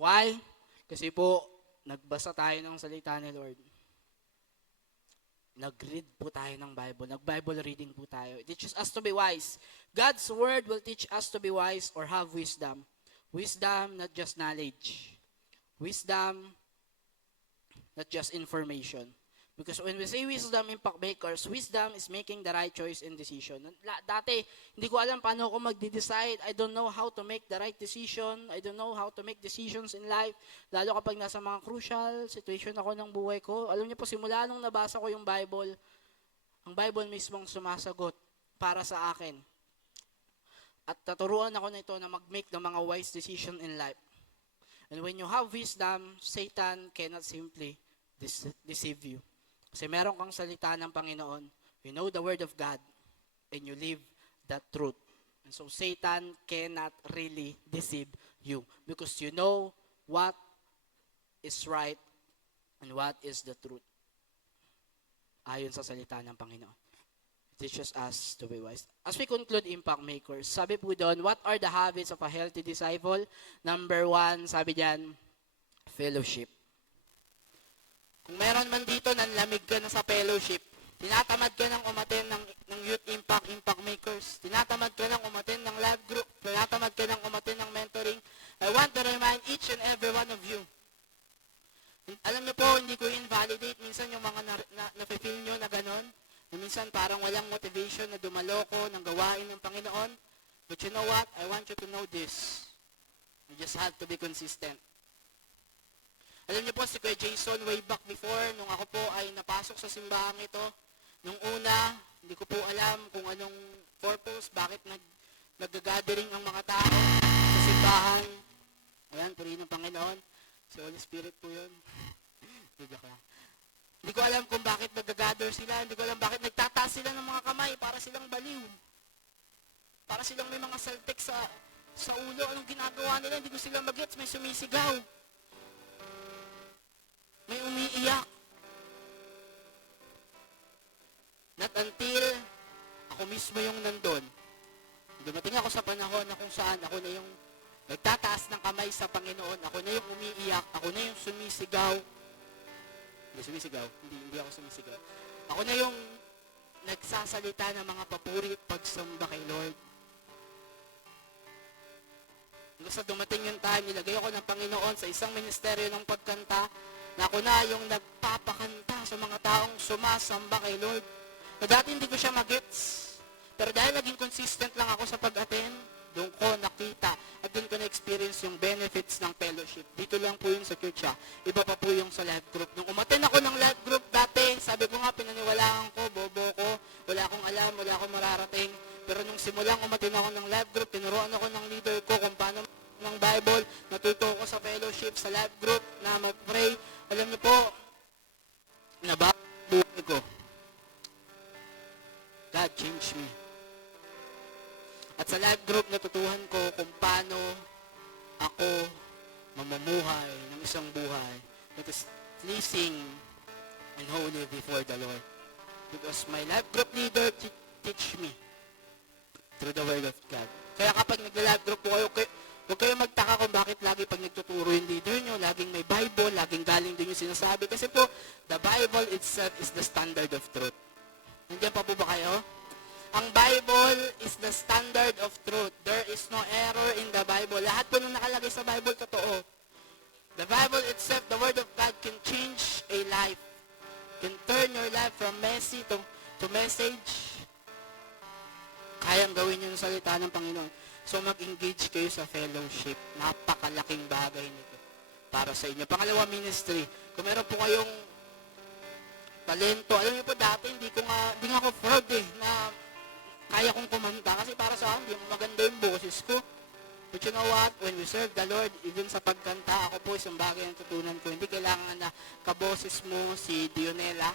Why? Kasi po, nagbasa tayo ng salita ni Lord. Nag-read po tayo ng Bible. Nag-Bible reading po tayo. It teaches us to be wise. God's word will teach us to be wise or have wisdom. Wisdom, not just knowledge. Wisdom, not just information. Because when we say wisdom, impact makers, wisdom is making the right choice and decision. Dati, hindi ko alam paano ako magde-decide. I don't know how to make the right decision. I don't know how to make decisions in life. Lalo kapag nasa mga crucial situation ako ng buhay ko. Alam niyo po, simula nung nabasa ko yung Bible, ang Bible mismong sumasagot para sa akin. At naturuan ako nito na mag-make ng mga wise decision in life. And when you have wisdom, Satan cannot simply deceive you. Kasi meron kang salita ng Panginoon, you know the word of God, and you live that truth. And so Satan cannot really deceive you because you know what is right and what is the truth. Ayon sa salita ng Panginoon. Teaches us to be wise. As we conclude Impact Makers, sabi po doon, what are the habits of a healthy disciple? Number 1, sabi diyan, fellowship. Kung meron man dito, nanlamig ka na sa fellowship, tinatamad ka ng umaten ng Youth Impact Makers, tinatamad ka ng umaten ng live group, tinatamad ka ng umaten ng mentoring, I want to remind each and every one of you. Alam niyo po, hindi ko invalidate minsan yung mga na-feel nyo na ganon. Minsan parang walang motivation na dumaloko ng gawain ng Panginoon. But you know what? I want you to know this. You just have to be consistent. Alam niyo po, si Kuya Jason, way back before, nung ako po ay napasok sa simbahang ito, nung una, hindi ko po alam kung anong purpose, bakit nag-gathering ang mga tao sa simbahan. Ayan, purihin ng Panginoon. Si Holy Spirit po yun. Joke lang. Hindi ko alam kung bakit nag-gather sila. Hindi ko alam bakit nagtataas sila ng mga kamay para silang baliw. Para silang may mga saltik sa ulo. Anong ginagawa nila? Hindi ko sila mag-gets. May sumisigaw. May umiiyak. Not until ako mismo yung nandun. Dumating ako sa panahon na kung saan ako na yung nagtataas ng kamay sa Panginoon. Ako na yung umiiyak. Ako na yung sumisigaw. Hindi sumisigaw. Hindi ako sumisigaw. Ako na yung nagsasalita ng mga papuri pagsamba kay Lord. Hanggang sa dumating yung time, nilagay ako ng Panginoon sa isang ministeryo ng pagkanta Na ako na yung nagpapakanta sa mga taong sumasamba kay Lord. Na dati hindi ko siya magets. Pero dahil naging consistent lang ako sa pag-attend, doon ko nakita at doon ko na-experience yung benefits ng fellowship. Dito lang po yun sa church ha. Iba pa po yung sa life group. Nung umattend ako ng life group dati, sabi ko nga, pinaniwalaan ko, bobo ko, wala akong alam, wala akong mararating. Pero nung simulang umattend ako ng life group, tinuruan ako ng leader ko kung paano ng Bible, natuto ko sa fellowship, sa life group, na mag-pray. Alam niyo po, nabago buhay ko. God changed me. At sa life group, natutuhan ko kung paano ako mamumuhay ng isang buhay that is pleasing and holy before the Lord. Because my life group leader teach me through the Word of God. Kaya kapag nagla-life group po kayo, huwag kayo magtaka kung bakit lagi pag nagtuturo yung leader nyo, laging may Bible, laging galing din yung sinasabi. Kasi po, the Bible itself is the standard of truth. Nandiyan pa po ba kayo? Ang Bible is the standard of truth. There is no error in the Bible. Lahat po nung nakalagay sa Bible, totoo. The Bible itself, the Word of God, can change a life. Can turn your life from messy to message. Kayang gawin yung salita ng Panginoon. So mag-engage kayo sa fellowship. Napakalaking bagay nito para sa inyo. Pangalawa, ministry. Kung meron po kayong talento, alam niyo po dati, hindi nga ako proud na kaya kong kumanta kasi para sa akin, yung maganda yung boses ko. But you know what? When we serve the Lord, even sa pagkanta, ako po isang bagay ang tutunan ko. Hindi kailangan na kaboses mo si Dionela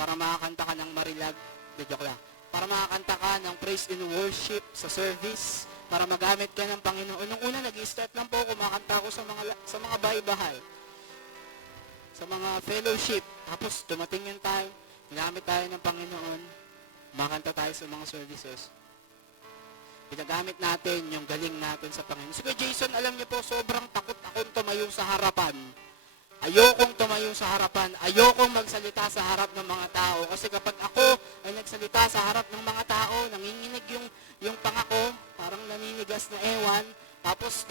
para makakanta ka ng Marilag. Joke lang. Para makakanta ka ng praise and worship sa service, para magamit ka ng Panginoon. Nung una, nag-start lang po ako, makakanta ko sa mga bahay-bahay, sa mga fellowship. Tapos, dumating yung time, ginamit tayo ng Panginoon, makanta tayo sa mga services. Pinagamit natin yung galing natin sa Panginoon. Si Kuya Jason, alam niyo po, sobrang takot akong tumayo sa harapan. Ayokong tumayo sa harapan. Ayokong magsalita sa harap ng mga tao. Kasi kapag ako ay nagsalita sa harap ng mga tao, nanginginig yung pangako, parang naninigas na ewan, tapos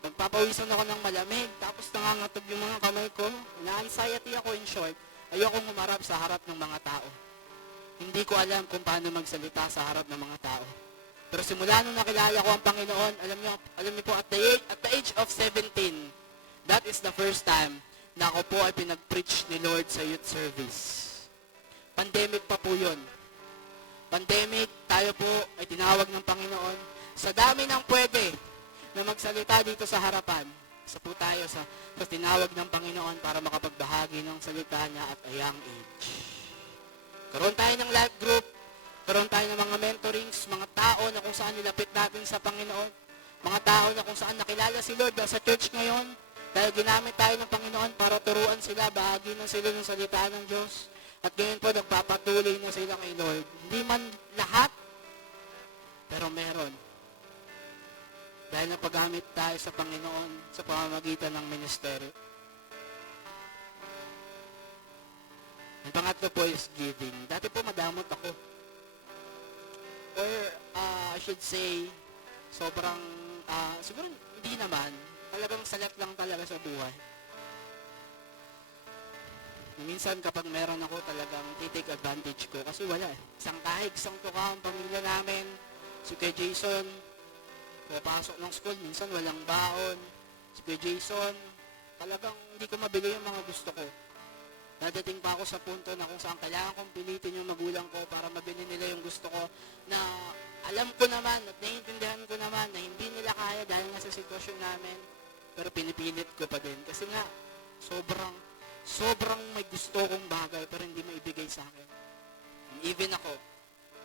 nagpapawisan ako ng malamig, tapos nangangatog yung mga kamay ko, na-anxiety ako in short. Ayokong humarap sa harap ng mga tao. Hindi ko alam kung paano magsalita sa harap ng mga tao. Pero simula nung nakilala ko ang Panginoon, alam niyo po, at the age of 17, that is the first time na ako po ay pinag-preach ni Lord sa youth service. Pandemic pa po yun. Pandemic, tayo po ay tinawag ng Panginoon. Sa dami ng pwede na magsalita dito sa harapan, isa po tayo sa tinawag ng Panginoon para makapagbahagi ng salita niya at a young age. Karoon tayo ng life group, karoon tayo ng mga mentorings, mga tao na kung saan nilapit natin sa Panginoon, mga tao na kung saan nakilala si Lord sa church ngayon, dahil ginamit tayo ng Panginoon para turuan sila, bahagi na sila ng salita ng Diyos. At ngayon po, nagpapatuloy na sila kay Lord. Hindi man lahat, pero meron. Dahil napagamit tayo sa Panginoon sa pamamagitan ng ministeryo. Ang pangatlo po is giving. Dati po madamot ako. Or, I should say, sobrang, siguro hindi naman, talagang salat lang talaga sa buhay. Minsan kapag meron ako talagang titake advantage ko kasi wala eh. Isang kahig, isang tuka ang pamilya namin. Si Kuya Jason, pupasok ng school, minsan walang baon. Si Kuya Jason, talagang hindi ko mabili yung mga gusto ko. Dadating pa ako sa punto na kung saan kailangan kong pilitin yung magulang ko para mabili nila yung gusto ko na alam ko naman at naiintindihan ko naman na hindi nila kaya dahil nga sa sitwasyon namin. Pero pinipilit ko pa din kasi nga sobrang may gusto kong bagay pero hindi maibigay sa akin. And even ako,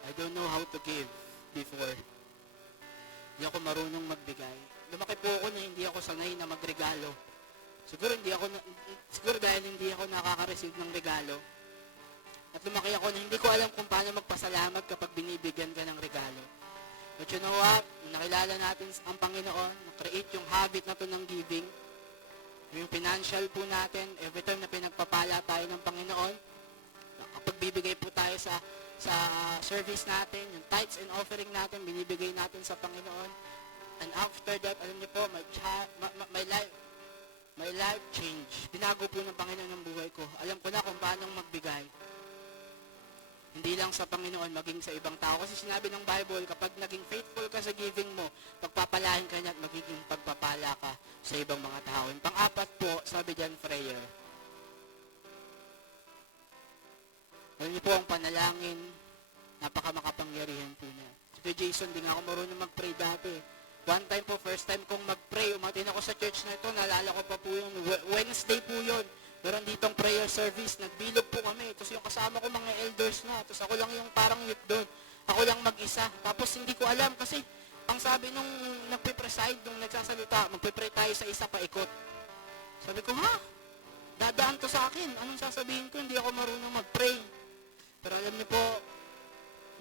I don't know how to give before. Hindi ako marunong magbigay. Lumaki po ako na hindi ako sanay na magregalo. Siguro dahil hindi ako nakaka-receive ng regalo. At lumaki ako na hindi ko alam kung paano magpasalamat kapag binibigyan ka ng regalo. But you know what? Nakilala natin ang Panginoon, na-create yung habit na to ng giving. Yung financial po natin, every time na pinagpapala tayo ng Panginoon, kapag bibigay po tayo sa service natin, yung tithes and offering natin, binibigay natin sa Panginoon. And after that, alam niyo po, My life changed. Binago po ng Panginoon ang buhay ko. Alam ko na kung paano magbigay. Hindi lang sa Panginoon, maging sa ibang tao. Kasi sinabi ng Bible, kapag naging faithful ka sa giving mo, pagpapalain ka niya at magiging pagpapala ka sa ibang mga tao. And pang-apat po, sabi diyan, prayer. Alam niyo po, ang panalangin, napakamakapangyarihan po niya. Si Jason, di nga ako marunong mag-pray dati. One time po, first time kong mag-pray, umatin ako sa church na ito, naalala ko pa po yung Wednesday po yun. Meron ditong prayer service, nagbilog po kami. Tapos yung kasama ko mga elders na, tapos ako lang yung parang youth doon. Ako lang mag-isa. Tapos hindi ko alam kasi ang sabi nung nagpe-preside, nung nagsasalita, magpe-pray tayo sa isa paikot. Sabi ko, ha? Dadaan to sa akin. Anong sasabihin ko? Hindi ako marunong mag-pray. Pero alam niyo po,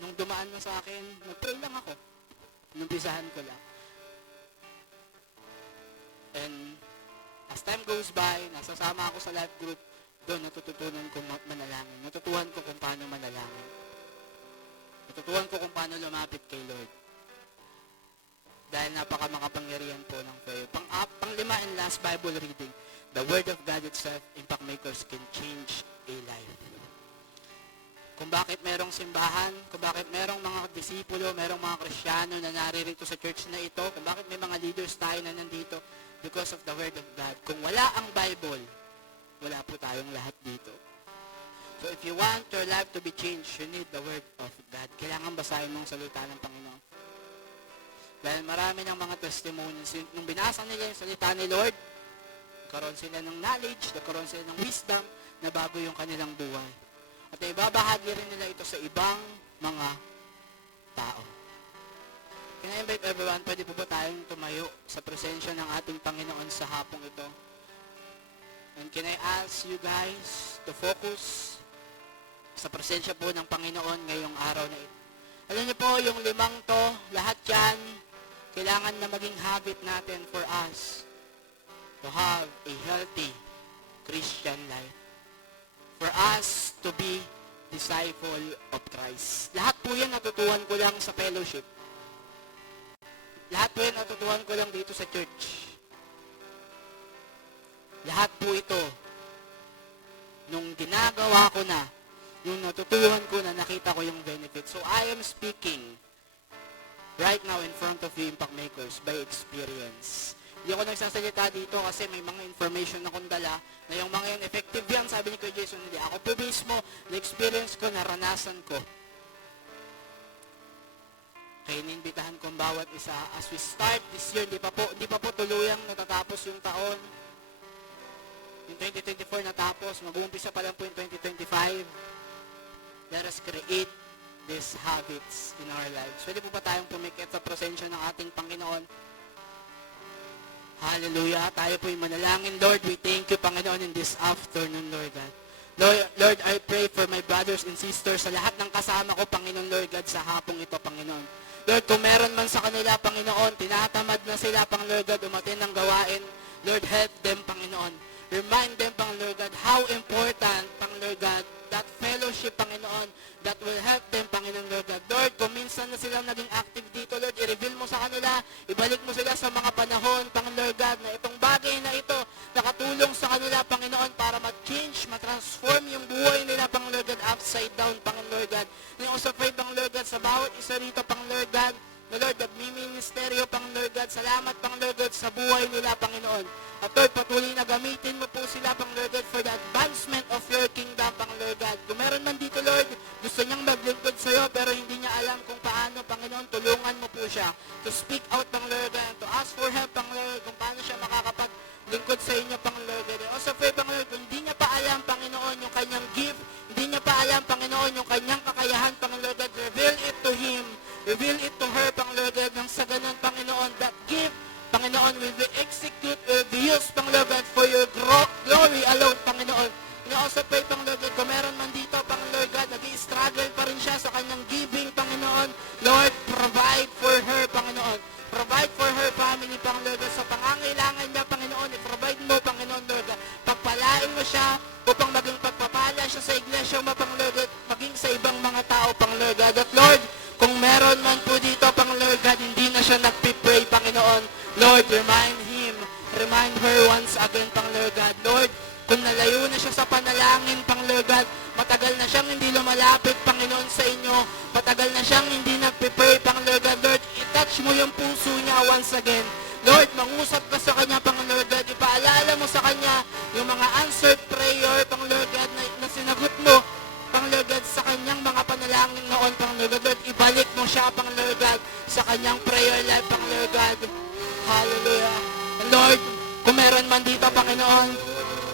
nung dumaan na sa akin, nag-pray lang ako. Numpisahan ko lang. And as time goes by, nasasama ako sa life group, doon natututunan ko manalangin. Natutuhan ko kung paano manalangin. Natutuhan ko kung paano lumapit kay Lord. Dahil napakamakapangyarihan po ng prayer. Pang-lima and last Bible reading, the Word of God itself, impact makers can change a life. Kung bakit merong simbahan, kung bakit merong mga disipulo, merong mga Kristiyano na naririto sa church na ito, kung bakit may mga leaders tayo na nandito, because of the Word of God. Kung wala ang Bible, wala po tayong lahat dito. So if you want your life to be changed, you need the Word of God. Kailangan basahin mong salita ng Panginoon. Dahil marami ng mga testimonies, nung binasa nila yung salita ni Lord, nagkaroon sila ng knowledge, nagkaroon sila ng wisdom, na bago yung kanilang buhay. At ibabahagi rin nila ito sa ibang mga tao. Can I invite everyone, pwede po ba tayong tumayo sa presensya ng ating Panginoon sa hapong ito? And can I ask you guys to focus sa presensya po ng Panginoon ngayong araw na ito? Alam niyo po, yung limang to, lahat yan, kailangan na maging habit natin for us to have a healthy Christian life. For us to be disciple of Christ. Lahat po yan natutuhan ko lang sa fellowship. Lahat po yan natutuhan ko lang dito sa church. Lahat po ito, nung ginagawa ko na, yung natutuhan ko na, nakita ko yung benefit. So I am speaking right now in front of you, impact makers, by experience. Hindi ako nagsasalita dito kasi may mga information na kong dala na yung mga yan, effective yan, sabi ni Kuya Jason, hindi. Ako po mismo, na-experience ko, naranasan ko. Kaya inimbitahan ko ang bawat isa. As we start this year, di pa po tuluyang natatapos yung taon. Yung 2024 natapos, mag-uumpisa pa lang po yung 2025. Let us create these habits in our lives. Pwede po ba tayong pumikit sa presensya ng ating Panginoon? Hallelujah. Tayo po yung manalangin. Lord, we thank you, Panginoon, in this afternoon, Lord God. Lord, I pray for my brothers and sisters sa lahat ng kasama ko, Panginoon, Lord God, sa hapong ito, Panginoon. Lord, kung meron man sa kanila, Panginoon, tinatamad na sila, Panginoon, Lord God, umatin ng gawain. Lord, help them, Panginoon. Remind them, Panginoon, Lord God, how important, Panginoon, Lord God, that fellowship, Panginoon, that will help them, Panginoon, Lord God. Lord, kung minsan na silang naging active dito, Lord, i-reveal mo sa kanila, ibalik mo sila sa mga panahon, Panginoon, Lord God, na itong bagay na ito, nakatulong sa kanila, Panginoon, para ma-change, ma-transform yung buhay nila, Panginoon, Lord God, upside down, Panginoon, Lord God. And I also pray, Panginoon, Lord God, sa bawat isa rito, Panginoon, Lord God, na Lord, nagmi-ministeryo, Panginoon, Lord God, salamat, Panginoon, Lord God, sa buhay nila, Panginoon. At Lord, patuloy na gamitin mo po sila, Panginoon, Lord God, for the advancement of your kingdom, Panginoon, Lord God. Kung meron man dito, Lord, gusto niyang maglingkod sa iyo, pero hindi niya alam kung paano, Panginoon, tulungan mo po siya to speak out, Panginoon, Lord God, and to ask for help, Panginoon, Lord, kung paano siya makakapaglingkod sa inyo, Panginoon, Lord God. Also pray, Panginoon, kung hindi niya pa alam, Panginoon, yung kanyang gift, hindi niya pa alam, Panginoon, yung kanyang kakayahan, Panginoon, Lord God, reveal it to him, reveal it to her, Panginoon, Lord God, nang sa ganun, Panginoon, that gift, Panginoon, will be execute, will be used, Panginoon, God, for your glory alone, Panginoon. And also pray, Panginoon, God, kung meron man dito, Panginoon, God, nag-i-struggle pa rin siya sa kanyang giving, Panginoon. Lord, provide for her, Panginoon. Provide for her family, Panginoon, God, sa pangangailangan niya, Panginoon. I-provide mo, Panginoon, Lord, God. Pagpalain mo siya upang maging pagpapala siya sa iglesia mo, Panginoon, God, maging sa ibang mga tao, Panginoon, God. At Lord, kung meron man po dito, Panginoon, God, hindi na siya nagpipray, Panginoon. Lord, remind him, remind her once again, Pang Lord God. Lord, kung nalayo na siya sa panalangin, Pang Lord God, matagal na siyang hindi lumalapit, Panginoon, sa inyo. Matagal na siyang hindi nag-pray, Pang Lord God. Lord, itouch mo yung puso niya once again. Lord, mangusap ka sa kanya, Pang Lord God. Ipaalala mo sa kanya yung mga answered prayer, Pang Lord God, na sinagot mo, Pang Lord God, sa kanyang mga panalangin noon, Pang Lord God. Lord, ibalik mo siya, Pang Lord God, sa kanyang prayer life, Pang Lord God. Hallelujah. And Lord, kung meron man dito, Panginoon,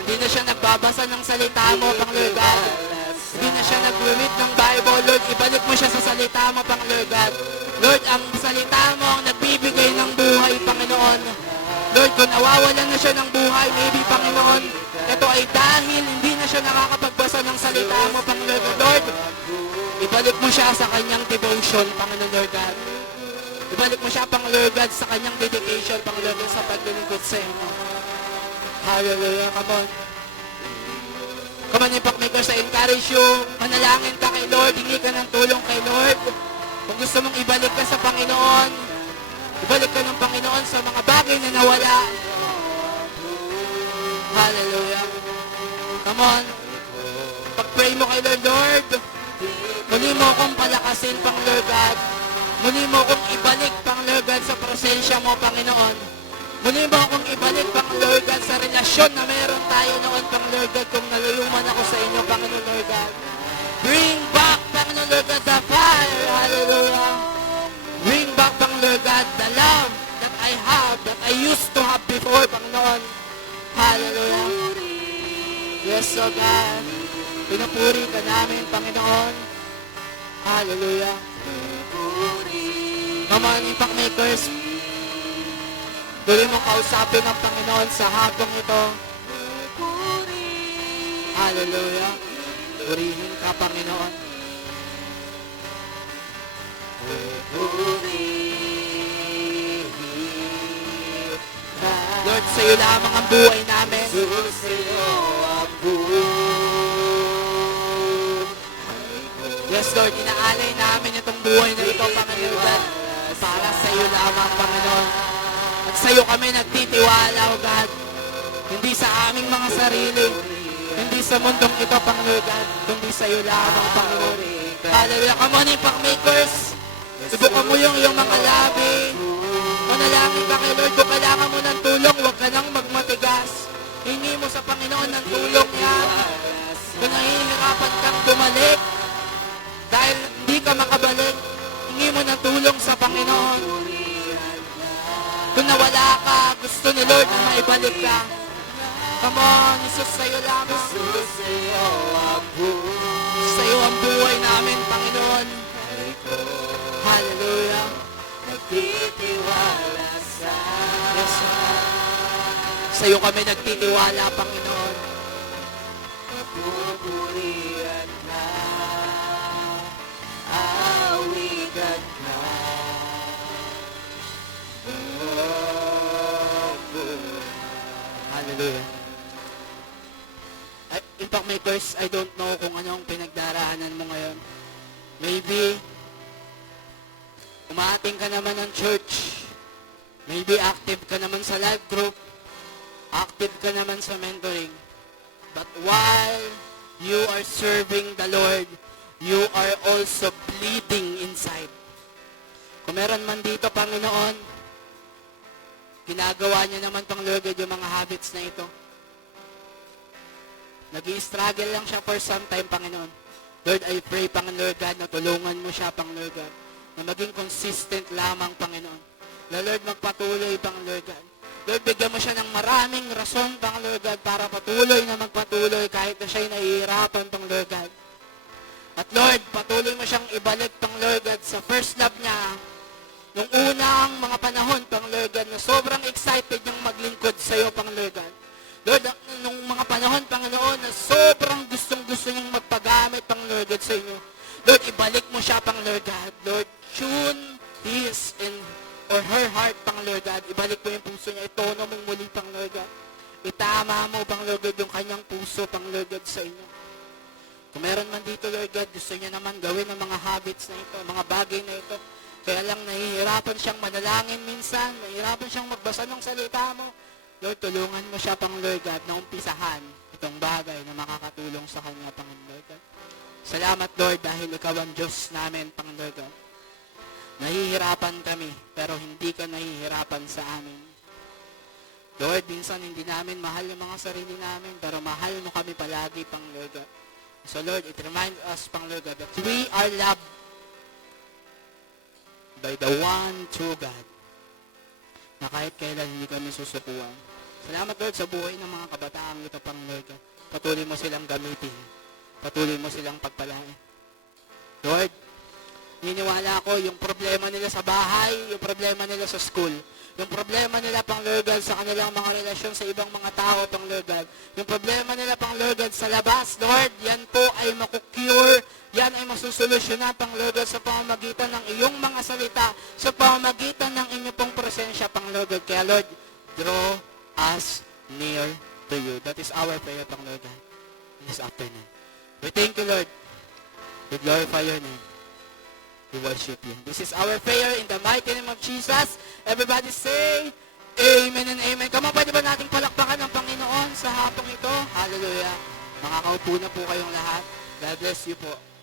hindi na siya nagbabasa ng salita mo, Pang Lord God. Hindi na siya nag-read ng Bible, Lord. Ibalik mo siya sa salita mo, Pang Lord God. Lord, ang salita mo ang nagbibigay ng buhay, Panginoon. Lord, kung nawawalan na siya ng buhay, maybe, Panginoon, ito ay dahil hindi na siya nakakapagbasa ng salita mo, Panginoon. Lord, ibalik mo siya sa kanyang devotion, Panginoon, Lord God. Ibalik mo siya, Pang Lord God, sa kanyang dedication, Pang Lord God, sa paglilingkod sa inyo. Hallelujah. Come on. Come on, Impact Makers, I encourage you. Manalangin ka kay Lord. Hingi ka ng tulong kay Lord. Kung gusto mong ibalik ka sa Panginoon, ibalik ka ng Panginoon sa mga bagay na nawala. Hallelujah. Come on. Pag-pray mo kay Lord, Lord, muli mo akong palakasin, Pang Lord God. Muli mo akong ibalik, Pang Lord God, sa presensya mo, Panginoon. Muli mo akong ibalik, Pang Lord God, sa relasyon na meron tayo noon, Pang Lord God, kung nalayuman ako sa inyo, Panginoon Lord God. Bring back, Panginoon Lord God, the fire. Hallelujah. Bring back, Pang Lord God, the love that I have, that I used to have before, Panginoon. Hallelujah. Yes, O God. Pinupuri ka namin, Panginoon. Hallelujah. Come on, Impact Makers. Tuloy mong kausapin ang Panginoon sa hapong ito. Hallelujah. Purihin ka, Panginoon. Lord, sa iyo lamang ang buhay namin. Yes, Lord, inaalay namin itong buhay na ito, Panginoon. Para sa iyo lamang, Panginoon. At sa iyo kami nagtitiwala, O God. Hindi sa aming mga sarili. Hindi sa mundong ito, Panginoon God. Kundi sa iyo lamang, Panginoon. Hallelujah. Come on, Impact Makers. Subukan mo yung iyong mga labi. Manalangin ka kay Lord. Kung kailangan mo ng tulong, huwag ka nang magmatigas. Hingi mo sa Panginoon ng tulong yan. Kung nahihirapan kang bumalik, dahil hindi ka makabalik, hingi mo ng tulong sa Panginoon. Kung nawala ka, gusto ni Lord na maibalik ka. Come on, Jesus, sa iyo lamang. Sa iyo ang buhay namin, Panginoon. Hallelujah. Nagtitiwala sa... Yes, Lord. Sa iyo kami nagtitiwala, Panginoon. Pupurihan ka, awitan ka. Hallelujah. Impact Makers, I don't know kung anong pinagdaraanan mo ngayon. Maybe, umaating ka naman ng church. Maybe active ka naman sa life group. Active ka naman sa mentoring. But while you are serving the Lord, you are also bleeding inside. Kung meron man dito, Panginoon, ginagawa niya naman, Pang Lord, yung mga habits na ito. Nag-i-struggle lang siya for some time, Panginoon. Lord, I pray, Panginoon God, na tulungan mo siya, Panginoon God, na maging consistent lamang, Panginoon. Na Lord, magpatuloy, Panginoon God. Lord, bigyan mo siya ng maraming rason, Panginoon God, para patuloy na magpatuloy kahit na siya'y nahihirapan, Panginoon God. At Lord, patuloy mo siyang ibalik, Panginoon God, sa first love niya. Nung unang mga panahon, Panginoon God, na sobrang excited niyang maglingkod sa iyo, Panginoon God. Lord, nung mga panahon, Panginoon, na sobrang gustong-gusto niyang magpagamit, Panginoon God, sa inyo. Lord, ibalik mo siya, Panginoon God. Lord, tune his or her heart, Panginoon God. Ibalik mo yung puso niya. Itono mong muli, Panginoon God. Itama mo, Panginoon God, yung kanyang puso, Panginoon God, sa inyo. Kung meron man dito, Lord God, gusto niya naman gawin ang mga habits na ito, mga bagay na ito. Kaya lang nahihirapan siyang manalangin minsan, nahihirapan siyang magbasa ng salita mo. Lord, tulungan mo siya, Panginoon God, na umpisahan itong bagay na makakatulong sa kanya, Panginoon God. Salamat, Lord, dahil ikaw ang Diyos namin, Panginoon God. Nahihirapan kami, pero hindi ka nahihirapan sa amin. Lord, minsan hindi namin mahal yung mga sarili namin, pero mahal mo kami palagi, Panginoon God. So Lord, it reminds us, Panginoon God, that we are loved by the one true God, na kahit kailan hindi kami susukuan. Salamat, Lord, sa buhay ng mga kabataan ito, Panginoon God. Patuloy mo silang gamitin. Patuloy mo silang pagpalain. Lord, niniwala ko yung problema nila sa bahay, yung problema nila sa school, yung problema nila, Panginoon God, sa kanilang mga relasyon sa ibang mga tao, Panginoon God, yung problema nila, Panginoon God, sa labas, Lord, yan po ay makukure, yan ay masusolusyonan, Panginoon God, sa pamamagitan ng iyong mga salita, sa pamamagitan ng inyong pong presensya, Panginoon God. Kaya, Lord, draw us near to you. That is our prayer, Panginoon God, this afternoon. We thank you, Lord. We glorify your name. We worship you. This is our prayer in the mighty name of Jesus. Everybody say, Amen and Amen. Come on, pwede ba nating palakpakan ng Panginoon sa hapong ito? Hallelujah. Makakaupo na po kayong lahat. God bless you po.